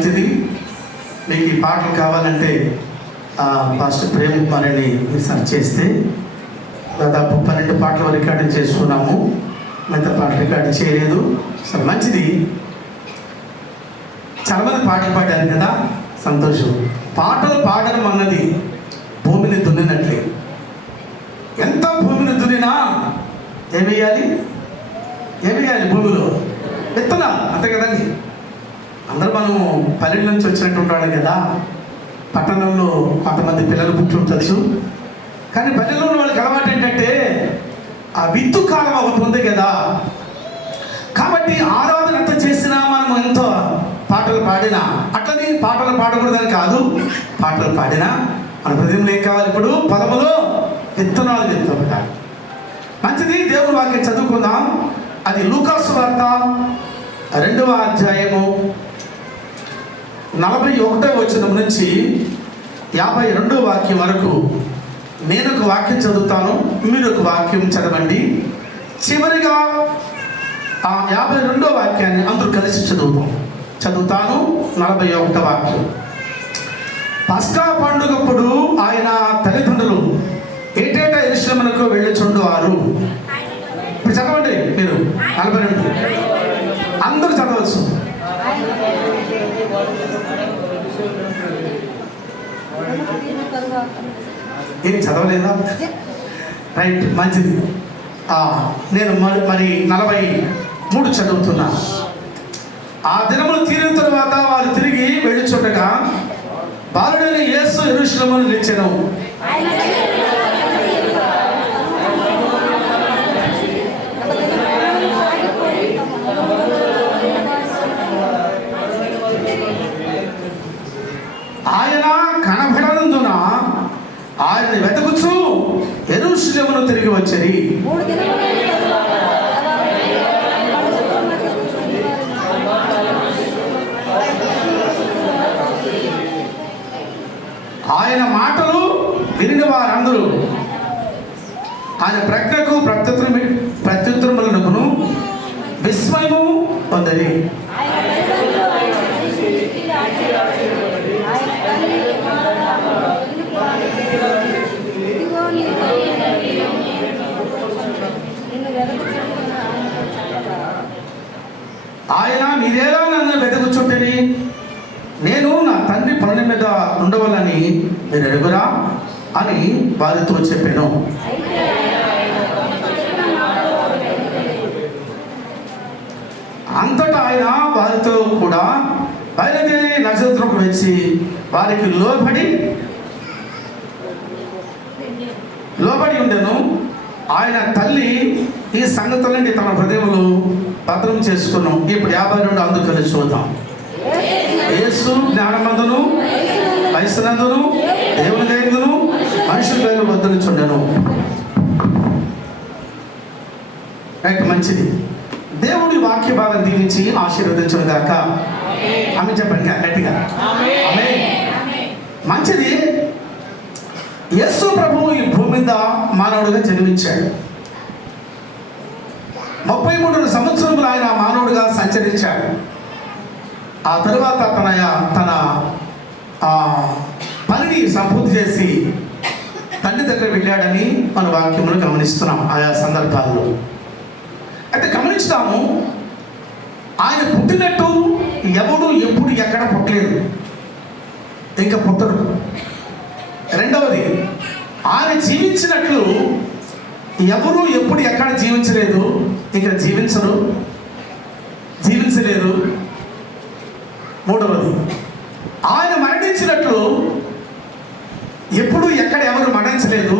మంచిది. మీకు ఈ పాటలు కావాలంటే పాస్టర్ ప్రేమ్ కుమార్ని సెర్చ్ చేస్తే దాదాపు 12 పాటలు రికార్డింగ్ చేసుకున్నాము. మిగతా పాటలు రికార్డు చేయలేదు. అసలు మంచిది. చాలామంది పాటలు పాడారు కదా, సంతోషం. పాటలు పాడడం అన్నది భూమిని దున్నినట్లే. ఎంత భూమిని దున్నినా ఏమేయాలి భూమిలో? విత్తనాలు, అంతే కదండి. అందరూ మనము పల్లెల నుంచి వచ్చినట్టు ఉంటాడు కదా. పట్టణంలో కొంతమంది పిల్లలు పుట్టుండొచ్చు, కానీ పల్లెల్లో ఉన్న వాళ్ళకి అలవాటు ఏంటంటే ఆ విత్తు కాలం ఒకటి ఉంది కదా. కాబట్టి ఆరాధన ఎంత చేసినా మనం ఎంతో పాటలు పాడినా, అట్లని పాటలు పాడకూడదని కాదు, పాటలు పాడినా మన హృదయంలో ఏం కావాలి? ఇప్పుడు పొలములో విత్తనాలు విత్తబడాలి. మంచిది. దేవుని వాక్యం చదువుకుందాం. అది లూకాసు వార్త 2వ అధ్యాయము 41వ వచనం నుంచి 52వ వాక్యం వరకు నేను ఒక వాక్యం చదువుతాను, మీరు ఒక వాక్యం చదవండి. చివరిగా ఆ 52వ వాక్యాన్ని అందరూ కలిసి చదువుతాను. 41వ వాక్యం. పస్కా పండుగప్పుడు ఆయన తల్లిదండ్రులు ఏటేటా యెరూషలేమునకు వెళ్ళుచుండువారు. ఇప్పుడు చదవండి మీరు 42 అందరూ చదవచ్చు. ఏం చదవలేదా? రైట్, మంచిది. నేను మరి 43 చదువుతున్నా. ఆ దినములు తీరిన తరువాత వారు తిరిగి వెళ్ళుచుండగా బాలుడైన యేసు యెరూషలేములో నిలిచెను. ఆయన కనబడనందున ఆయన్ని వెతుకుచూ యెరూషలేమును తిరిగి వచ్చేది. ఆయన మాటలు వినిన వారందరూ ఆయన ప్రజ్ఞకు ప్రత్యుత్తరములను విస్మయము పొందిరి. ఆయన మీరేలా నన్ను వెతుకుచుంటిరి, నేను నా తండ్రి పనుల మీద ఉండవాలని మీరు ఎరుగురా అని వారితో చెప్పాను. అంతటా ఆయన వారితో కూడా బయలుదేరి నక్షత్రంకు వచ్చి వారికి లోబడి ఉండెను. ఆయన తల్లి ఈ సంగతులన్నీ తన హృదయంలో భద్రం చేసుకున్నాం. ఇప్పుడు 52 అందుకు కలిసి చూద్దాం. యేసు జ్ఞానమందును వయసునందును దేవుని దయందును మనుషుల పేరు వద్దలుచుండెను. రైట్, మంచిది. దేవుడి వాక్య భాగం దీవించి ఆశీర్వదించును గాక. ఆమె చెప్పండి గట్టిగా. మంచిది. యేసు ప్రభువు ఈ భూమి మీద మానవుడిగా జన్మించాడు. 33 సంవత్సరములు ఆయన మానవుడిగా సంచరించాడు. ఆ తరువాత తన పనిని సంపూర్తి చేసి తండ్రి దగ్గర వెళ్ళాడని మన వాక్యములు గమనిస్తున్నాం ఆయా సందర్భాల్లో. అయితే గమనిస్తాము, ఆయన పుట్టినట్టు ఎవడు ఎప్పుడు ఎక్కడ పుట్టలేదు, ఇంకా పుట్టరు. రెండవది, ఆయన జీవించినట్లు ఎవరు ఎప్పుడు ఎక్కడ జీవించలేదు, ఇంకా జీవించలేరు. మూడవది, ఆయన మరణించినట్లు ఎప్పుడు ఎక్కడ ఎవరు మరణించలేదు,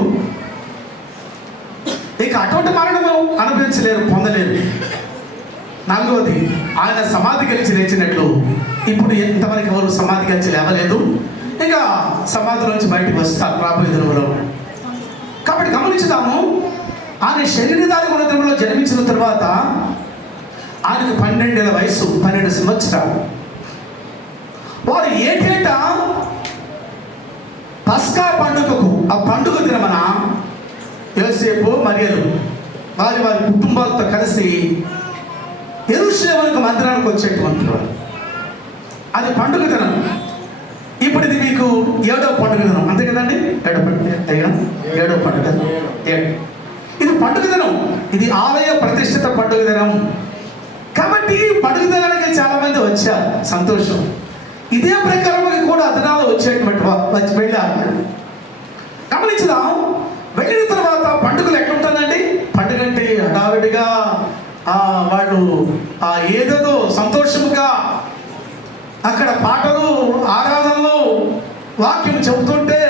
ఇక అటువంటి మరణము అనుభవించలేరు, పొందలేరు. నాలుగవది, ఆయన సమాధి గెలిచి లేచినట్లు ఇప్పుడు ఇంతవరకు ఎవరు సమాధి గెలిచి లేవలేదు, ఇంకా సమాధిలోంచి బయటకు వస్తారు రాబోయే దినములో. కాబట్టి గమనించుదాము, ఆయన శరీరధారి ఉన్నతంలో జన్మించిన తర్వాత ఆయనకు 12 ఏళ్ల వయసు, 12 సంవత్సరాలు. వారు ఏటేటా పస్కా పండుగకు, ఆ పండుగ దినమన యోసేపు మరియలు వారి కుటుంబాలతో కలిసి యెరూషలేమునకు మందిరానికి వచ్చేటువంటి వారు. అది పండుగ దినం. ఇప్పుడు ఇది మీకు 7వ పండుగ దినం, అంతే కదండి? 7వ పండుగ, ఇది పండుగ దినం. ఇది ఆలయ ప్రతిష్ఠిత పండుగ దినం. కాబట్టి పండుగ దినానికి చాలా మంది వచ్చారు, సంతోషం. ఇదే ప్రకారం కూడా అదనాలు వచ్చేటువంటి వెళ్ళారు. గమనించుదాం. వెళ్ళిన తర్వాత పండుగలు ఎట్లుంటుందండి? పండుగ అంటే హడావిడిగా వాళ్ళు ఏదేదో సంతోషముగా అక్కడ పాటలు, ఆరాధనలు, వాక్యం చెబుతుంటే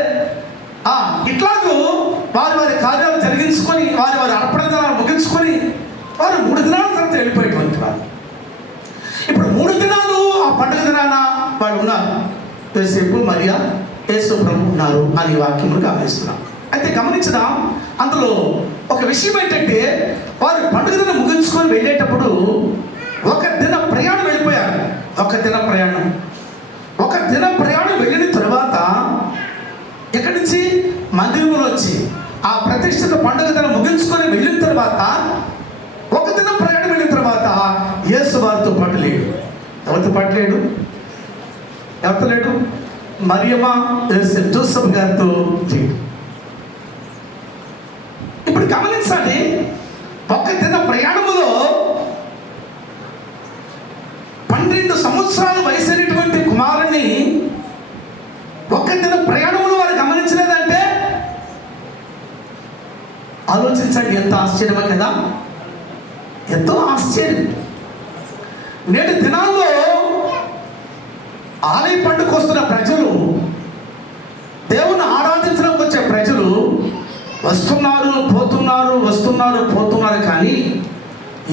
ఇట్లాగూ వారి వారి కార్యాలు జరిగించుకొని వారి వారి అర్పణ దినాలు ముగించుకొని వారు 3 దినాల తర్వాత వెళ్ళిపోయేటువంటి వారు. ఇప్పుడు 3 దినాలు ఆ పండుగ దినాన వాళ్ళు ఉన్నారు. యోసేపు, మరియా, యేసు ప్రభు ఉన్నారు అని వాక్యములు గమనిస్తున్నాం. అయితే గమనించుదాం. అందులో ఒక విషయం ఏంటంటే వారు పండుగ దినం ముగించుకొని వెళ్ళేటప్పుడు 1 దిన ప్రయాణం వెళ్ళిపోయారు. 1 దిన ప్రయాణం. 1 దిన ప్రయాణం వెళ్ళిన తర్వాత ఎక్కడి నుంచి? మందిరంలో వచ్చి ఆ ప్రతిష్ఠిత పండుగ దినం ముగించుకొని వెళ్ళిన తర్వాత 1 దిన ప్రయాణం వెళ్ళిన తర్వాత యేసు వారితో పాటు లేడు. ఎవరితో పాటు లేడు? ఎవరితో లేడు? మరియమ్మ, జోసెఫ్ గారితో లేడు. ఇప్పుడు గమనించండి. 1 దిన ప్రయాణములో 12 సంవత్సరాల వయసైనటువంటి కుమారుని 1 దిన ప్రయాణంలో వారు గమనించలేదంటే ఆలోచించండి. ఎంత ఆశ్చర్యమో కదా! ఎంతో ఆశ్చర్యం. నేటి దినాల్లో ఆలయ పండుగకు వస్తున్న ప్రజలు, దేవుని ఆరాధించడానికి వచ్చే ప్రజలు వస్తున్నారు, పోతున్నారు. కానీ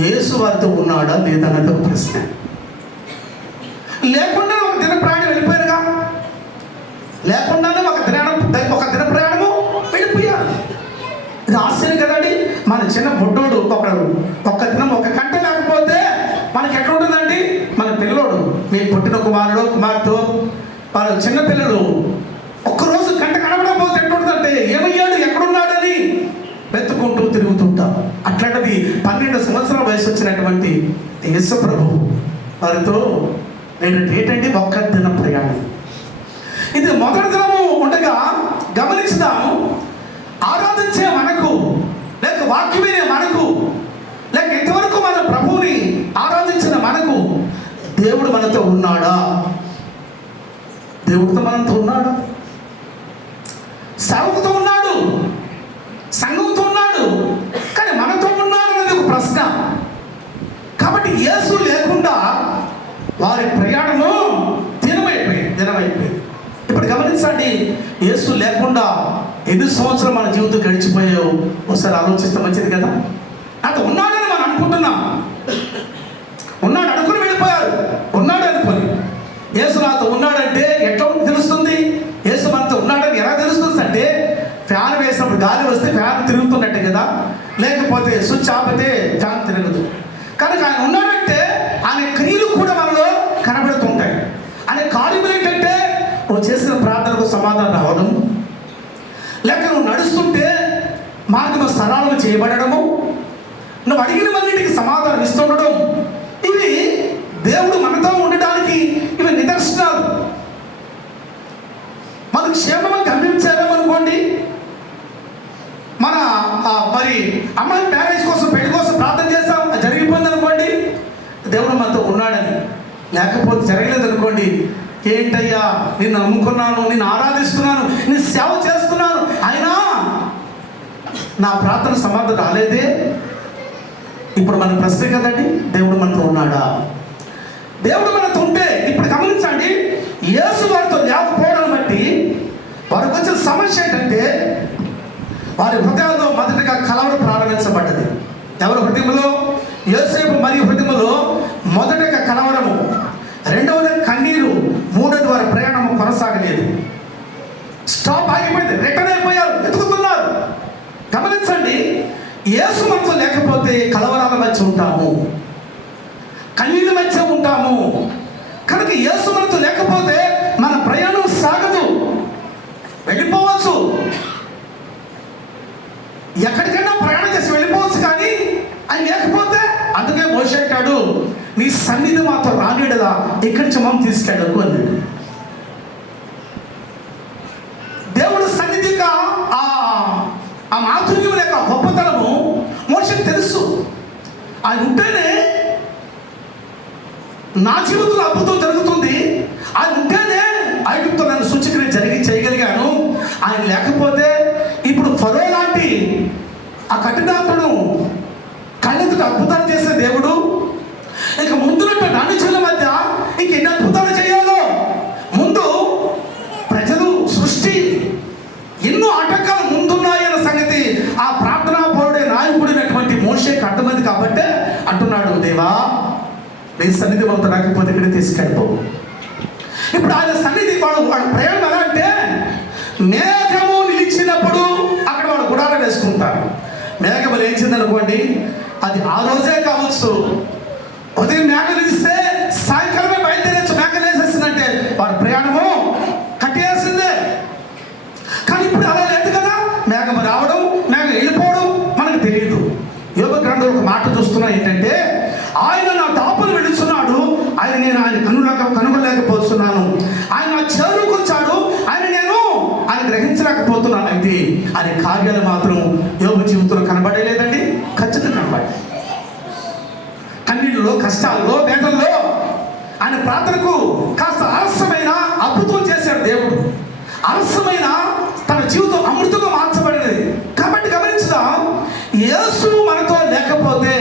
యేసు వారితో ఉన్నాడా లేదన్నది ఒక ప్రశ్న. లేకుండా 1 దిన ప్రయాణం వెళ్ళిపోయారుగా. లేకుండానే 1 దిన ప్రయాణము వెళ్ళిపోయారు. ఇది ఆశ్చర్యం కదండి. మన చిన్న బొడ్డోడు ఒకడు 1 దినం 1 గంట లేకపోతే మనకి ఎట్లా ఉంటుందండి? మన పిల్లోడు, మీ పుట్టిన కుమారుడు, కుమార్తె, వాళ్ళ చిన్న పిల్లలు ఒక్కరోజు గంట కనబడకపోతే ఎట్లుంటుందంటే ఏమయ్యాడు, ఎక్కడున్నాడని వెతుక్కుంటూ తిరుగుతుంటాం. అట్లాంటిది 12 సంవత్సరాల వయసు వచ్చినటువంటి యేసు ప్రభు వారితో ఏంటంటే 1 దిన ప్రయాణం. ఇది మొదటి దినము ఉండగా గమనించుదాము. ఆరాధించే మనకు, లేక వాక్యం వినే మనకు, లేక ఇంతవరకు మన ప్రభువుని ఆరాధించిన మనకు దేవుడు మనతో ఉన్నాడా? దేవుడితో మనతో ఉన్నాడా? సేవకుతో ఉన్నాడు, సంఘంతో ఉన్నాడు, కానీ మనతో ఉన్నాడు అనేది ఒక ప్రశ్న. కాబట్టి యేసు లేకుండా వారి ప్రయాణము దినమైపోయింది. ఇప్పుడు గమనించండి. యేసు లేకుండా ఎన్ని సంవత్సరాలు మన జీవితం గడిచిపోయావు ఒకసారి ఆలోచిస్తే మంచిది కదా. అది ఉన్నాడని మనం అనుకుంటున్నాం. ఉన్నాడు అనుకుని వెళ్ళిపోయారు. ఉన్నాడు అనుకొని యేసు నాతో ఉన్నాడంటే ఎట్లా తెలుస్తుంది? యేసు మనతో ఉన్నాడని ఎలా తెలుస్తుంది అంటే, ఫ్యాన్ వేసినప్పుడు గాలి వస్తే ఫ్యాన్ తిరుగుతున్నట్టే కదా, లేకపోతే స్విచ్ ఆపితే ఫ్యాన్ తిరగదు. కనుక ఆయన ఉన్నాడంటే ఆయన క్రియలు కూడా మనలో కనబడుతుంటాయి. ఆయన కార్యములు ఏంటంటే నువ్వు చేసిన ప్రార్థనకు సమాధానం రావడం, లేక నువ్వు నడుస్తుంటే మార్గము సరళము చేయబడము, నువ్వు అడిగిన మన్నిటికి సమాధానం ఇస్తుండడం, ఇవి దేవుడు మనతో ఉండడానికి ఇవి నిదర్శనాలు. మనకు క్షేమం గమనించారనుకోండి, మన మరి అమ్మాయి మ్యారేజ్ కోసం, పెళ్లి కోసం ప్రార్థన చేస్తాం, అది జరిగిపోయింది అనుకోండి, దేవుడు మనతో ఉన్నాడని. లేకపోతే జరగలేదు అనుకోండి, ఏంటయ్యా నిన్ను నమ్ముకున్నాను, నిన్ను ఆరాధిస్తున్నాను, నేను సేవ చేస్తున్నాను, అయినా నా ప్రార్థన సమాధానం రాలేదే. ఇప్పుడు మన ప్రశ్న కదండి, దేవుడు మనతో ఉన్నాడా? దేవుడు మనతో ఉంటే, ఇప్పుడు గమనించండి, యేసు వారితో లేకపోవడం బట్టి వారికి వచ్చిన సమస్య ఏంటంటే వారి హృదయాల్లో మొదటిగా కలవడం ప్రారంభించబడ్డది. ఎవరి హృదయంలో? యోసేపు మరియు హృదయంలో మొదటగా కలవడము, రెండవది కన్నీరు, మూడోది వారి ప్రయాణము కొనసాగలేదు. స్టాప్ ఆగిపోయింది, రిటర్న్ అయిపోయారు, వెతుకుతున్నారు. గమనించండి, యేసు మనతో లేకపోతే కలవరాల మధ్య ఉంటాము, కన్నీళ్ళ మధ్య ఉంటాము. కనుక యేసు మనతో లేకపోతే మన ప్రయాణం సాగదు. వెళ్ళిపోవచ్చు, ఎక్కడికైనా ప్రయాణం చేసి వెళ్ళిపోవచ్చు, కానీ ఆయన లేకపోతే, అందుకే మోషే అంటాడు, నీ సన్నిధి మాతో రానిడలా ఇక్కడి నుంచి మనం తీసుకెళ్ళకు అన్నాడు. దేవుడు సన్నిధిగా ఆ మాధుర్యం యొక్క గొప్పతనము మోషకి తెలుసు. ఆయన ఉంటేనే నా జీవితంలో అద్భుతం జరుగుతుంది, ఆయన ఉంటేనే ఐగుప్తుతో నన్ను సూచక్రియ చేయగలిగాను, ఆయన లేకపోతే ఇప్పుడు ఫరో లాంటి ఆ కఠినాత్మను కళ్ళెదుట అద్భుతాలు చేసే దేవుడు ఇక ముందున్నట్టు నాణ్యచుల మధ్య ఇంక ఎన్ని అద్భుతాలు చేయాలో, ముందు ప్రజలు సృష్టి ఎన్నో ఆటంకాలు ముందున్నాయన్న సంగతి ఆ ప్రార్థనా పరుడే నాయకుడినటువంటి మోషేకి అర్థమైంది కాబట్టి అంటున్నాడు, దేవా నీ సన్నిధి మనతో రాకపోతే ఇక్కడ తీసుకెళ్ళిపో. ఇప్పుడు ఆయన సన్నిధి వాడు ప్రయాణం ఎలా అంటే, మేఘము నిలిచినప్పుడు అక్కడ వాడు గుడారం వేసుకుంటారు. మేఘము లేచిందనుకోండి, అది ఆ రోజే కావచ్చు, ఉదయం మేఘ నిలిస్తే సాయంకాలమే బయలుదేరచ్చు. మేఘ లేసేసిందంటే వాడు ప్రయాణము కట్టేయాల్సిందే. కానీ ఇప్పుడు అలా లేదు కదా, మేఘం రావడం మేఘం వెళ్ళిపోవడం మనకు తెలియదు. యోగ గ్రంథంలో ఒక మాట చూస్తున్నా ఏంటంటే, ఆయన నా దాపులు వెళుతున్నాడు, నేను ఆయన కనుగొనలేకపోతున్నాను, ఆయన నా చేరుకొచ్చాడు, ఆయన గ్రహించలేకపోతున్నాను. అయితే ఆయన కార్యాలు మాత్రం యోగ జీవితంలో కనబడలేదండి, ఖచ్చితంగా కనబడ్డాయి. కన్నీళ్ళలో, కష్టాల్లో, వేదనలో ఆయన ప్రార్థనకు కాస్త ఆలస్యమైన అద్భుతం చేశాడు దేవుడు. ఆలస్యమైన తన జీవితం అమృతంగా మార్చబడినది. కాబట్టి గమనించుదాం, యేసు మనతో లేకపోతే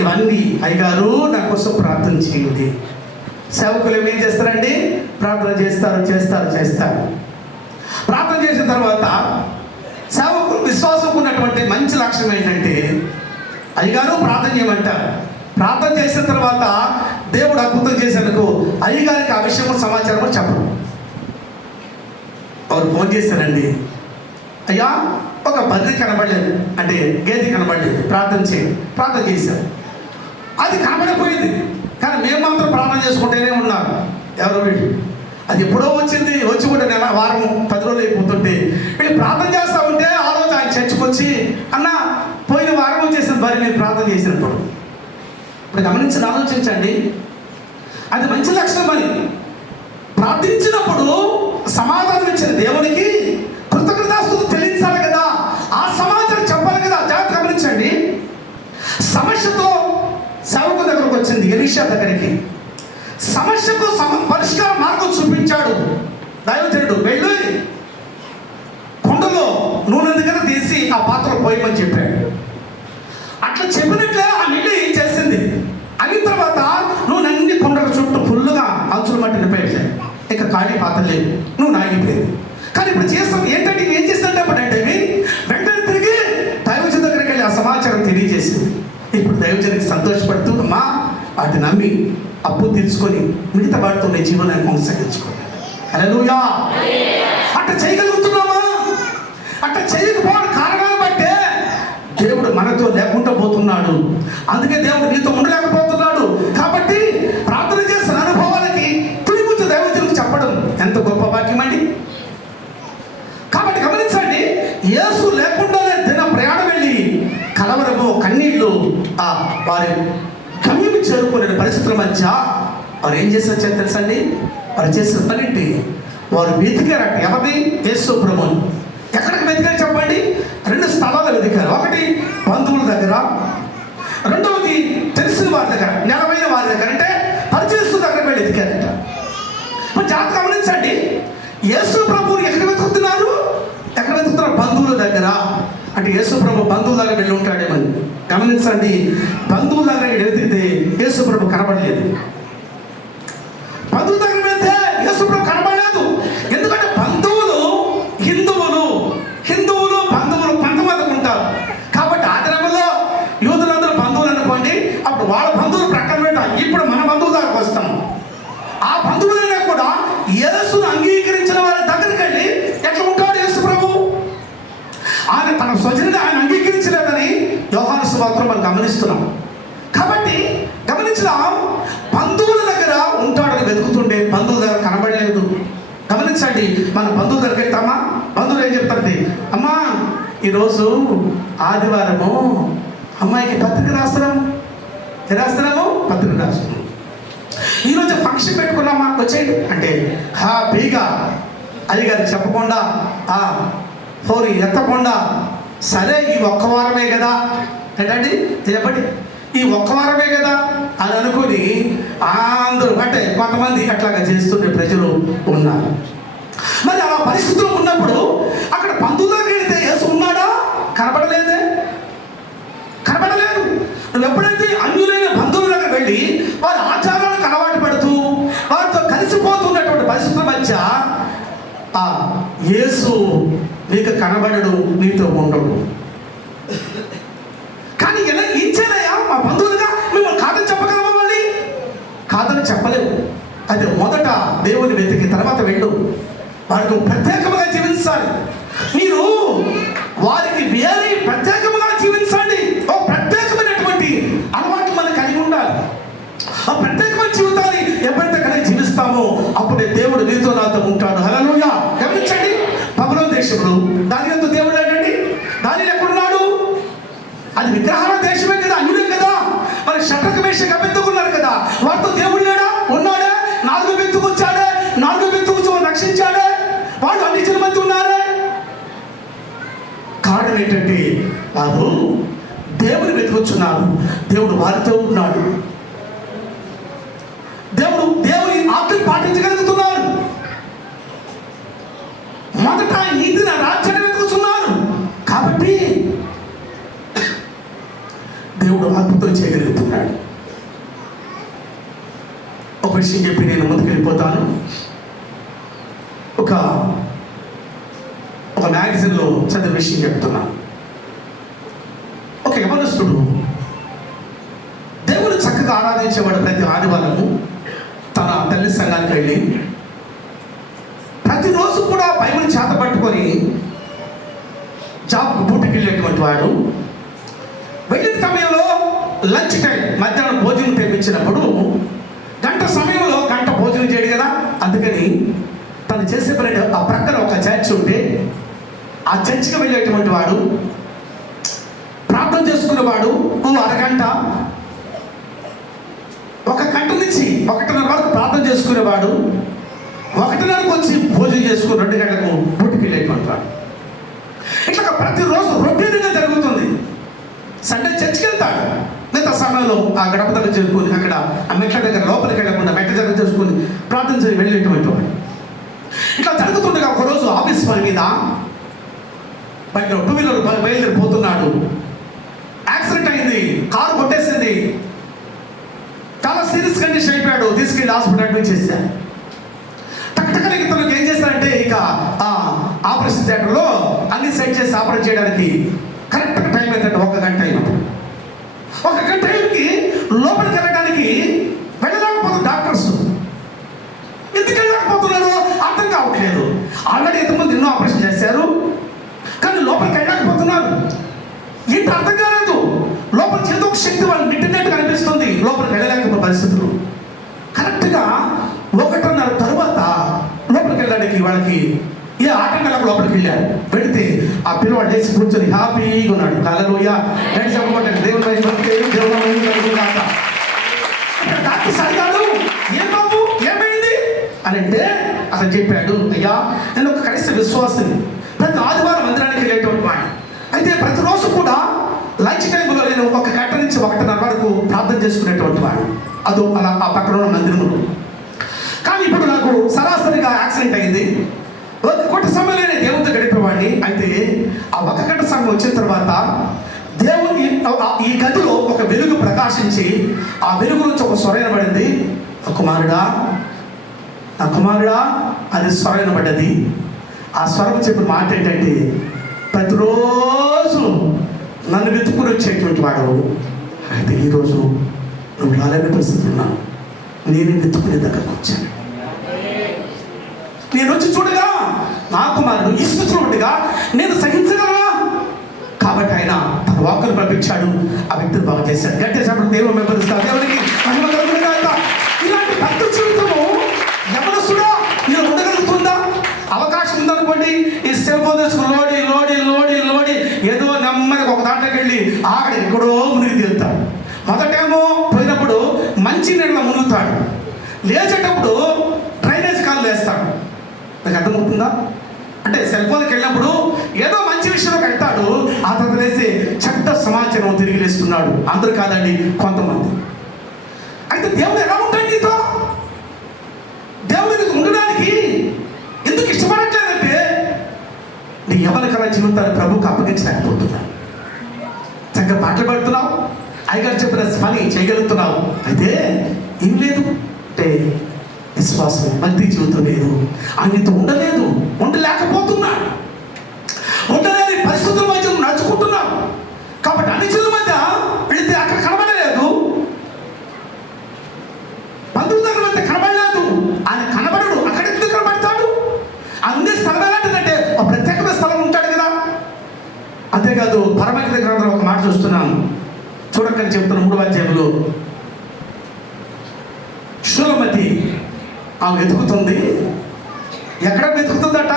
ఇవన్నీ అయ్యగారు నా కోసం ప్రార్థన చేయండి. సేవకులు ఏం చేస్తారండి, ప్రార్థన చేస్తారు. ప్రార్థన చేసిన తర్వాత సేవకులు విశ్వాసం ఉన్నటువంటి మంచి లక్షణం ఏంటంటే, అయ్యగారు ప్రార్థన చేయమంటారు. ప్రార్థన చేసిన తర్వాత దేవుడు అద్భుతం చేసేందుకు అయ్యగారికి ఆ విషయం సమాచారం చెప్పరు. వారు ఫోన్ చేశారండి, అయ్యా ఒక బర్రె కనబడలేదు అంటే గేదె కనబడలేదు, ప్రార్థన చేశారు. అది కనబడిపోయింది, కానీ మేము మాత్రం ప్రార్థన చేసుకుంటూనే ఉన్నాం. ఎవరో వీళ్ళు అది ఎప్పుడో వచ్చి కూడా నెల, వారం, 10 రోజులు అయిపోతుంటే వీళ్ళు ప్రార్థన చేస్తూ ఉంటే ఆ రోజు ఆయన చర్చకు వచ్చి, అన్న పోయిన వారం వచ్చేసిన బర్రె మీరు ప్రార్థన చేసినప్పుడు. ఇప్పుడు గమనించి ఆలోచించండి, అది మంచి లక్షణం. అని ప్రార్థించినప్పుడు సమాధానం ఇచ్చిన దేవునికి కృతజ్ఞతాస్తుతి చెల్లించాలి కదా, ఆ సమాచారం చెప్పాలి కదా. జాగ్రత్త గమనించండి, సమస్యతో సేవకు దగ్గరకు వచ్చింది ఎలీషా దగ్గరికి. సమస్యకు పరిష్కార మార్గం చూపించాడు దైవజనుడు. వెళ్ళి కొండలో నూనె దగ్గర తీసి ఆ పాత్రలో పోయమని చెప్పాడు. అట్లా చెప్పినట్లే ఆ నీళ్ళు ఏం చేసింది. అయిన తర్వాత నూనె అన్ని కొండల చుట్టూ ఫుల్లుగా అంచుల మట్టిని పెట్టాయి. ఇక ఖాళీ పాత్ర లేదు, నువ్వు నాగిపోయింది. కానీ ఇప్పుడు చేస్తాం ఏంటంటే, ఏం చేస్తుంటే అంటే వెంటనే తిరిగి దైవజన దగ్గరికి వెళ్ళి ఆ సమాచారం తెలియజేసింది. ఇప్పుడు దైవజనికి సంతోషపడుతూ, అమ్మా వాటిని నమ్మి అప్పు తీర్చుకొని మిగతా వాటితో నీ జీవనాన్ని కొనసాగించుకోండి. హల్లెలూయా. అట్లా చేయగలుగుతున్నామా? అట్లా చేయకపోవడం కారణాలు బట్టే దేవుడు మనతో లేకుండా పోతున్నాడు. అందుకే దేవుడు నీతో ఉండలేకపోతున్నాడు. కాబట్టి ప్రార్థన చేసిన అనుభవాలకి తిరిగి వచ్చి దైవజనులకు చెప్పడం ఎంత గొప్ప వాక్యం అండి. కాబట్టి గమనించండి, యేసు లేకుండానే దిన ప్రయాణం వెళ్ళి కలవరము, కన్నీళ్లు, వారి గమ్యం చేరుకునే పరిస్థితుల మధ్య వారు ఏం చేసి వచ్చారు తెలుసండి? వారు చేసిన పనింటి వారు వెతికారట. ఎవరిని? యేసు ప్రభువుని. ఎక్కడికి వెతికారు చెప్పండి? 2 స్థలాలు వెతికారు. ఒకటి బంధువుల దగ్గర, రెండవది తెలిసిన వారి దగ్గర, నిలవైన వారి దగ్గర, అంటే పరిచయస్తుల దగ్గర వెళ్ళి వెతికారట. ఇప్పుడు జాగ్రత్త గమనించండి, యేసు ప్రభువుని ఎక్కడ వెతుకుతున్నారు? బంధువుల దగ్గర. అంటే యేసు ప్రభు బంధువుల దగ్గర వెళ్ళి ఉంటాడేమని గమనించండి. బంధువుల దగ్గర వెతికితే యేసు ప్రభు కనబడలేదు. బంధువుల దగ్గర వెళ్తే యేసు ప్రభు కనబడలేదు. ఎందుకంటే బంధువులు బంధువులు కొంతమందికి ఉంటారు. కాబట్టి ఆ దినంలో యూదులందరూ బంధువులు అనుకోండి, అప్పుడు వాళ్ళ బంధువులు ప్రక్కన పెట్టాం. ఇప్పుడు మన బంధువుల దగ్గరకు వస్తాం. ఆ బంధువులైనా కూడా యేసును అంగీకరించిన వారి దగ్గరికి వెళ్ళి ఎట్లా ఉంటాడు యేసు ప్రభు? ఆయన తన స్వజనుగా ఆయన అంగీకరించలేదని యోహాను సువార్తలో మనం గమనిస్తున్నాం. కాబట్టి గమనించడం, బంధువుల దగ్గర ఉంటాడని వెతుకుతుండే బంధువుల దగ్గర కనబడలేదు. గమనించండి, మన బంధువుల దగ్గరికి వెళ్తామా? బంధువులు ఏం చెప్తారండి? అమ్మా ఈరోజు ఆదివారము, అమ్మాయికి పత్రిక రాస్తున్నాము. పత్రిక రాస్తున్నాము. ఈరోజు ఫంక్షన్ పెట్టుకున్నామా వచ్చేయండి అంటే హ్యాపీగా అయ్యగారికి చెప్పకుండా ఫోన్ ఎత్తకుండా సరే ఈ ఒక్క వారమే కదా ఏంటండి చెప్పండి ఈ ఒక్క వారమే కదా అని అనుకుని అందరూ అంటే కొంతమంది అట్లాగా చేస్తుండే ప్రజలు ఉన్నారు. మరి ఆ పరిస్థితులు ఉన్నప్పుడు అక్కడ బంధువులకు వెళితే యేసు ఉన్నాడా? కనబడలేదు. నువ్వు ఎప్పుడైతే అన్యులైన బంధువుల దగ్గర వెళ్ళి వారి ఆచారాలకు అలవాటు పడుతూ వారితో కలిసిపోతున్నటువంటి పరిస్థితుల మధ్య యేసు నీకు కనబడడు, నీతో ఉండడు. కానీ ఎలా ఇచ్చానయ్యా మా బంధువులుగా మిమ్మల్ని కాదని చెప్పగలమా? మళ్ళీ కాదని చెప్పలేవు. అయితే మొదట దేవుని వెతికి తర్వాత వెళ్ళు. వారికి ప్రత్యేకంగా జీవించాలి. మీరు వారికి వేరే ప్రత్యేకంగా జీవించండి. ఓ ప్రత్యేకమైనటువంటి అలవాటు మనకు కలిగి ఉండాలి. ఆ ప్రత్యేకమైన జీవితాన్ని ఎప్పుడైతే కలిగి జీవిస్తామో అప్పుడే దేవుడు నీతో నాతో ఉంటాడు. హల్లెలూయా. గమనించండి, బబులోను దేశంలో దానియేలు దేవుడు ఏంటండి? దానియేలు ఎక్కడున్నాడు? అది విగ్రహాల దేశమే కదా, అన్యుడే కదా. మరి షడ్రక్ మేషక్ అబేద్నెగో ఉన్నారు కదా, వారితో దేవుడు లేడా? ఉన్నాడే. 4 వ్యక్తులకు వచ్చాడే, 4 వ్యక్తులకు రక్షించాడే. వాళ్ళు అన్ని జన మధ్య ఉన్నారే. కారణం ఏంటంటే వారు దేవుని వెతుకుతున్నారు. దేవుడు వారితో ఉన్నాడు. దేవుని ఆజ్ఞలు పాటించగలుగుతున్నారు. మొదట నీతిని రాజ్యాన్ని వెతుకుతున్నారు. కాబట్టి దేవుడు అద్భుతం చేయగలుగుతున్నాడు. ఒక విషయం చెప్పి నేను ముందుకు వెళ్ళిపోతాను. ఒక మ్యాగజైన్లో చదివే విషయం చెప్తున్నాను. ఒక యవనస్తుడు దేవుడు చక్కగా ఆరాధించేవాడు. ప్రతి ఆదివారము తన తల్లి సంఘానికి వెళ్ళి ప్రతిరోజు కూడా బైబిల్ చేత పట్టుకొని జాబ్కు డ్యూటీకి వెళ్ళేటువంటి వాడు. వెళ్ళిన సమయంలో లంచ్ టైం, మధ్యాహ్నం భోజనం తెప్పించినప్పుడు గంట సమయంలో గంట భోజనం చేయడు కదా, అందుకని తను చేసే పని ఆ ప్రక్కన ఒక చర్చ్ ఉంటే ఆ చర్చికి వెళ్ళేటువంటి వాడు ప్రార్థన చేసుకునేవాడు. అరగంట, 1 గంట నుంచి 1:30 వరకు ప్రార్థన చేసుకునేవాడు. 1:30కు వచ్చి భోజనం చేసుకుని 2 గంటలకు డ్యూటీకి వెళ్ళేటువంటి వాడు. ఇట్లా ప్రతిరోజు రొటీన్గా జరుగుతుంది. సండే చర్చికి వెళ్తాడు. మిగతా సమయంలో ఆ గడప దగ్గర చేసుకుని అక్కడ ఆ మెట్ల దగ్గర లోపలికి వెళ్ళకుండా మెట్ల దగ్గర చేసుకుని ప్రార్థన చేసి వెళ్ళేటువంటి వాడు. ఇట్లా జరుగుతుండగా ఒకరోజు ఆఫీస్ పని మీద బయట 2 వీలర్ బయలుదేరిపోతున్నాడు. యాక్సిడెంట్ అయింది, కారు కొట్టేసింది. చాలా సీరియస్ కండిషన్ అయిపోయాడు. తీసుకెళ్ళి హాస్పిటల్ అడ్మిట్ చేశారు. టక్కటక్కలకి ఇతనికి ఏం చేశారంటే ఇక ఆపరేషన్ థియేటర్లో అన్ని సెట్ చేసి ఆపరేట్ చేయడానికి కరెక్ట్గా టైం అవుతుందంటే 1 గంట అయినప్పుడు 1 గంట టైంకి లోపలికి వెళ్ళడానికి వెళ్ళలేకపోతుంది డాక్టర్స్. ఎందుకు వెళ్ళలేకపోతున్నారు అర్థం కావట్లేదు. ఆల్రెడీ ఎంతమంది ఎన్నో ఆపరేషన్ చేశారు, కానీ లోపలికి వెళ్ళలేకపోతున్నారు. ఏంటి అర్థం కాలేదు. లోపల చేతో ఒక శక్తి వాళ్ళు నిట్టినట్టు కనిపిస్తుంది. లోపలికి వెళ్ళలేకపోతున్న పరిస్థితులు. కరెక్ట్గా 1:30 తరువాత లోపలికి వెళ్ళడానికి వాళ్ళకి ఏ ఆటంకాలకు లోపలికి వెళ్ళారు. వెళితే ఆ పిల్లవాడు లేచి కూర్చొని హ్యాపీగా ఉన్నాడు. హల్లెలూయా. నేను చెప్పమంటే దేవుని డాక్టర్ అడిగాడు, ఏం బాబు ఏమైంది అని అంటే అతను చెప్పాడు, అయ్యా నేను ఒక కనీస విశ్వాసిని, ప్రతి ఆదివారం మందిరానికి వెళ్ళేటువంటి వాడిని. అయితే ప్రతిరోజు కూడా లంచ్ టైంలో నేను 1 గంట నుంచి 1:30 వరకు ప్రార్థన చేసుకునేటువంటి వాడు. అదో అలా ఆ పక్కన ఉన్న మందిరంలో. కానీ ఇప్పుడు నాకు సరాసరిగా యాక్సిడెంట్ అయింది. 1 గంట సమయంలో నేను దేవునితో గడిపేవాడిని. అయితే ఆ 1 గంట సమయం వచ్చిన తర్వాత దేవుని ఈ గదిలో ఒక వెలుగు ప్రకాశించి ఆ వెలుగు నుంచి ఒక స్వరం పడింది, కుమారుడా నా కుమారుడా అని స్వరం పడ్డది. ఆ స్వరం చెప్పిన మాట ఏంటంటే, ప్రతిరోజు నన్ను వెతుక్కుని వచ్చేటువంటి వాడు, అయితే ఈరోజు నువ్వు రాలేని పరిస్థితి ఉన్నావు, నేను వెతుక్కునే దగ్గరకు వచ్చాను. నేను వచ్చి చూడగా నా కుమారుడు ఈ స్థితిలో ఉండగా నేను సహించగలనా? కాబట్టి ఆయన తన వాక్కును పంపించాడు. ఆ వ్యక్తిని బాగా చేశాడు. గట్టిగా దేవుడు మెప్పరిస్తారు. దేవునికి మహిమ కలుగును గాక. ఇలాంటి భక్త జీవితము యవనస్తుడా మీరు ఉండగలుగుతుందా? అవకాశం ఉందనుకోండి, ఈ సెల్ ఫోన్ తీసుకుని లోడి లోడి లోడి లోడి ఏదో నెమ్మదిగా ఒక దాంట్లోకి వెళ్ళి ఆడ ఎక్కడో మునిగి తీరుతాడు. మొదటేమో పోయినప్పుడు మంచి నీళ్ళలో మునుగుతాడు. లేచేటప్పుడు డ్రైనేజ్ కాలు వేస్తాడు. నాకు అర్థమవుతుందా? అంటే సెల్ ఫోన్కి వెళ్ళినప్పుడు ఏదో మంచి విషయంలోకి వెళ్తాడు, ఆ తర్వాత లేసి చెడ్డ సమాచారం తిరిగి లేస్తున్నాడు. అందరూ కాదండి, కొంతమంది. అయితే దేవుడు ఎలా ఉంటాడు నీతో? దేవుడికి ఉండడానికి ఎందుకు ఇష్టపడట్లేదంటే నీ ఎవరికలా జీవితాన్ని ప్రభువుకి అప్పగించలేకపోతున్నావు. చక్కగా పాటలు పాడుతున్నావు, అయ్యగారు చెప్పిన పని చేయగలుగుతున్నావు, అయితే ఏం లేదు అంటే విశ్వాసం, భక్తి జీవితం లేదు, ఆయనతో ఉండలేకపోతున్నాడు. ఉండలేని పరిస్థితుల మధ్య నడుచుకుంటున్నావు. కాబట్టి అనిచుల మధ్య వెళితే అక్కడ కనబడలేదు, బంధువుల దగ్గర వెళ్తే కనబడలేదు. ఆయన కనబడడు, అక్కడ ఎందుకు కనబడతాడు? అన్ని స్థలం ఎలాంటిదంటే ఒక ప్రత్యేకమైన స్థలం ఉంటాడు కదా. అంతేకాదు పరమగీత గ్రంథంలో ఒక మాట చూస్తున్నాం, చూడకని చెప్తున్న 3వ అధ్యాయంలో షూలమతి ఆమె వెతుకుతుంది. ఎక్కడ వెతుకుతుందట?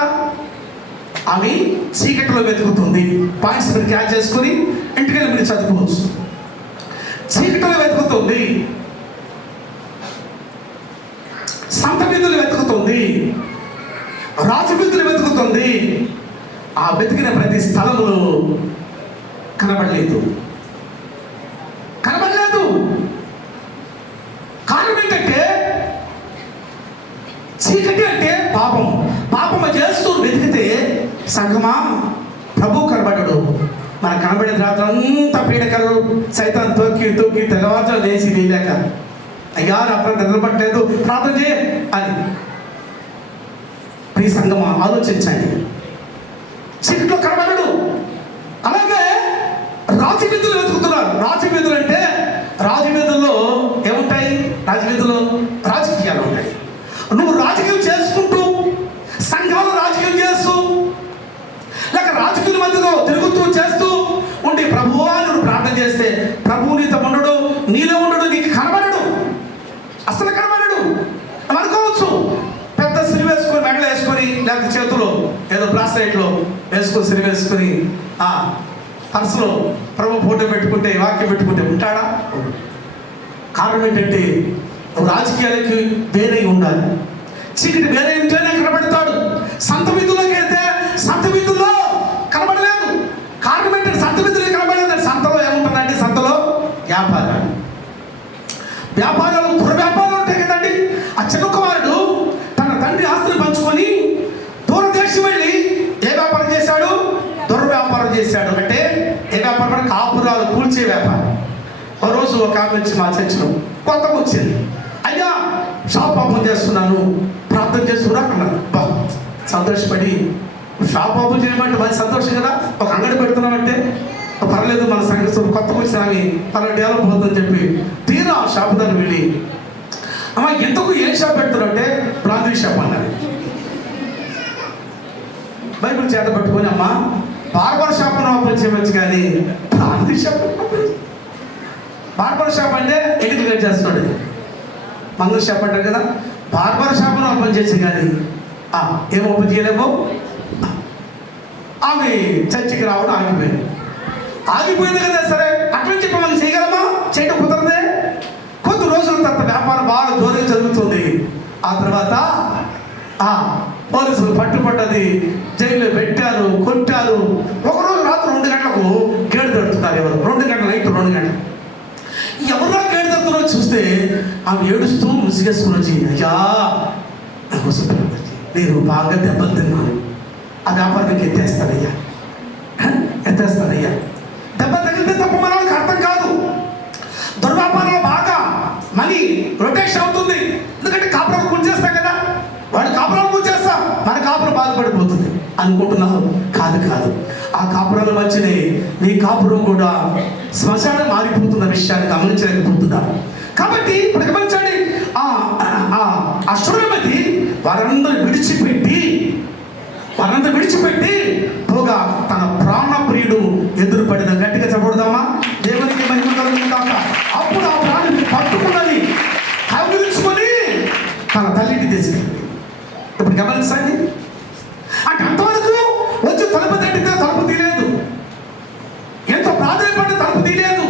ఆమె చీకటిలో వెతుకుతుంది. పాయింట్స్ మీరు క్యాచ్ చేసుకుని ఇంటికి వెళ్ళి మీరు చదువుకోవచ్చు. చీకటిలో వెతుకుతుంది, సంత వీధులు వెతుకుతుంది, రాజు వీధులు వెతుకుతుంది. ఆ వెతికిన ప్రతి స్థలంలో కనబడలేదు. కారణం ఏంటంటే చీకటి అంటే పాపము చేస్తూ వెతికితే సంఘమా ప్రభు కనబడడు. మనకు కనబడిన రాత్రి అంతా పీడకలు సైతాన్ని తొక్కి తెల్లవారుజామున లేచి వేయలేక, అయ్యా రాత్రి నిద్రపట్టలేదు ప్రార్థన చేయ అని. ప్రియ సంఘమా ఆలోచించండి, చీకట్లో కనబడడు. అలాగే రాజవీధులు వెతుకుతున్నారు. రాజవీధులు అంటే రాజవీధుల్లో ఏముంటాయి? రాజవీధుల్లో రాజకీయాలు ఉంటాయి. నువ్వు రాజకీయం చేసుకుంటూ, సంఘాలు రాజకీయం చేస్తూ, లేక రాజకీయాల మధ్యలో తిరుగుతూ చేస్తూ ఉండి ప్రభువా నువ్వు ప్రార్థన చేస్తే ప్రభువు నీతో ఉండడు, నీలో ఉండడు, నీకు కనబడడు, అసలు కనబడడు. అనుకోవచ్చు పెద్ద సిరి వేసుకొని మెడలు వేసుకొని, లేకపోతే చేతులు ఏదో ప్లాస్టైట్లో వేసుకొని సిరి వేసుకొని పర్సులో ప్రభు ఫోటో పెట్టుకుంటే, వాక్యం పెట్టుకుంటే ఉంటాడా? కారణం ఏంటంటే రాజకీయాలకి వేరే ఉండాలి, చీకటి వేరే ఉంటేనే కనబడతాడు. సంత వీధుల్లోకి వెళ్తే సంత వీధుల్లో కనబడలేదు. కారణం ఏంటంటే సంత వీధుల్లో కనబడలేదు. సంతలో ఏముంటుందంటే, సంతలో వ్యాపారాలు దుర్వ్యాపారాలు ఉంటాయి కదండి. ఆ చిన్న కుమారుడు తన తండ్రి ఆస్తిని పంచుకొని దూరదేశం వెళ్ళి ఏ వ్యాపారం చేశాడు? దుర్వ్యాపారం చేశాడు. అంటే ఏ వ్యాపారం? కాపురాలు కూల్చే వ్యాపారం. ఓ రోజు ఒక ఆమె వచ్చి మా చర్చిలో కొత్తగా వచ్చింది, అయ్యా షాప్ ఓపెన్ చేస్తున్నాను, ప్రార్థన చేస్తున్నా అన్నారు. బా సంతోషపడి, షాప్ ఓపెన్ చేయమంటే మంచి సంతోషం కదా. ఒక అంగడి పెడుతున్నామంటే పర్లేదు, మన సంఘం కొత్తగా వచ్చిన ఆమె తన డెవలప్ అవుతుందని చెప్పి తీరా షాప్ దగ్గర వెళ్ళి, అమ్మ ఎందుకు ఏం షాప్ పెడుతున్నారంటే బ్రాందీ షాప్ అన్నారు. బైబిల్ చేత పట్టుకొని, అమ్మ బార్బర్ షాప్ ఓపెన్ చేయవచ్చు కానీ బ్రాందీ షాప్. బార్బర్ షాప్ అంటే ఎడికి కట్ చేస్తున్నాడు, మంగళ షాప్ అంటారు కదా. బార్బర్ షాప్ను ఓపెన్ చేసి కానీ ఏం ఓపెన్ చేయలేము. ఆమె చర్చికి రావడం ఆగిపోయింది కదా. సరే అట్లా చెప్పి మనం చేయగలమా? చేయడం కుదరదే. కొద్ది రోజుల తర్వాత వ్యాపారం బాగా జోరుగా జరుగుతుంది. ఆ తర్వాత పోలీసులు పట్టుపడ్డది, జైల్లో పెట్టారు, కొట్టారు. ఒకరోజు రాత్రి 2 గంటలకు గేడు తడుతున్నారు. ఎవరు? 2 గంటల నైట్ 2 గంటలు ఎవరో గేడు తడుతున్నారో చూస్తే ఆమె ఏడుస్తూ ముసిగేసుకుని వచ్చి, అయ్యా నాకోసం నేను బాగా దెబ్బలు తిన్నాను, ఆ వ్యాపారానికి ఎత్తేస్తానయ్యా. దెబ్బ తగిలితే తప్ప మన వాళ్ళకి అర్థం కాదు. దుర్వ్యాపారంలో బాగా మనీ రొటేషన్ అవుతుంది. ఎందుకంటే కాపురం కూర్చేస్తాం కదా, వాడు కాపురాలు కూర్చేస్తా, మన కాపురం బాధపడిపోతుంది అనుకుంటున్నావు. కాదు, ఆ కాపురాల మధ్యనే నీ కాపురం కూడా శ్మశానం మారిపోతున్న విషయాన్ని గమనించలేకపోతున్నా. కాబట్టి ఇప్పుడు గమనించండి, ఆ శూలమతి వారందరూ విడిచిపెట్టి పోగా తన ప్రాణ ప్రియుడు ఎదురుపడిన. గట్టిగా చెప్పకూడదమ్మా, దేవునికి మహిమ కలుగుతుందాక. అప్పుడు ఆ ప్రాణిని పట్టుకున్నది, కవిలించుకొని తన తల్లిని తీసుకెళ్ళి. ఇప్పుడు గమనించండి, అంటే అంతవరకు వచ్చి తలుపు తట్టితే తలుపు తీయలేదు, ఎంతో ప్రాధాన్యపడి తలుపు తీయలేదు,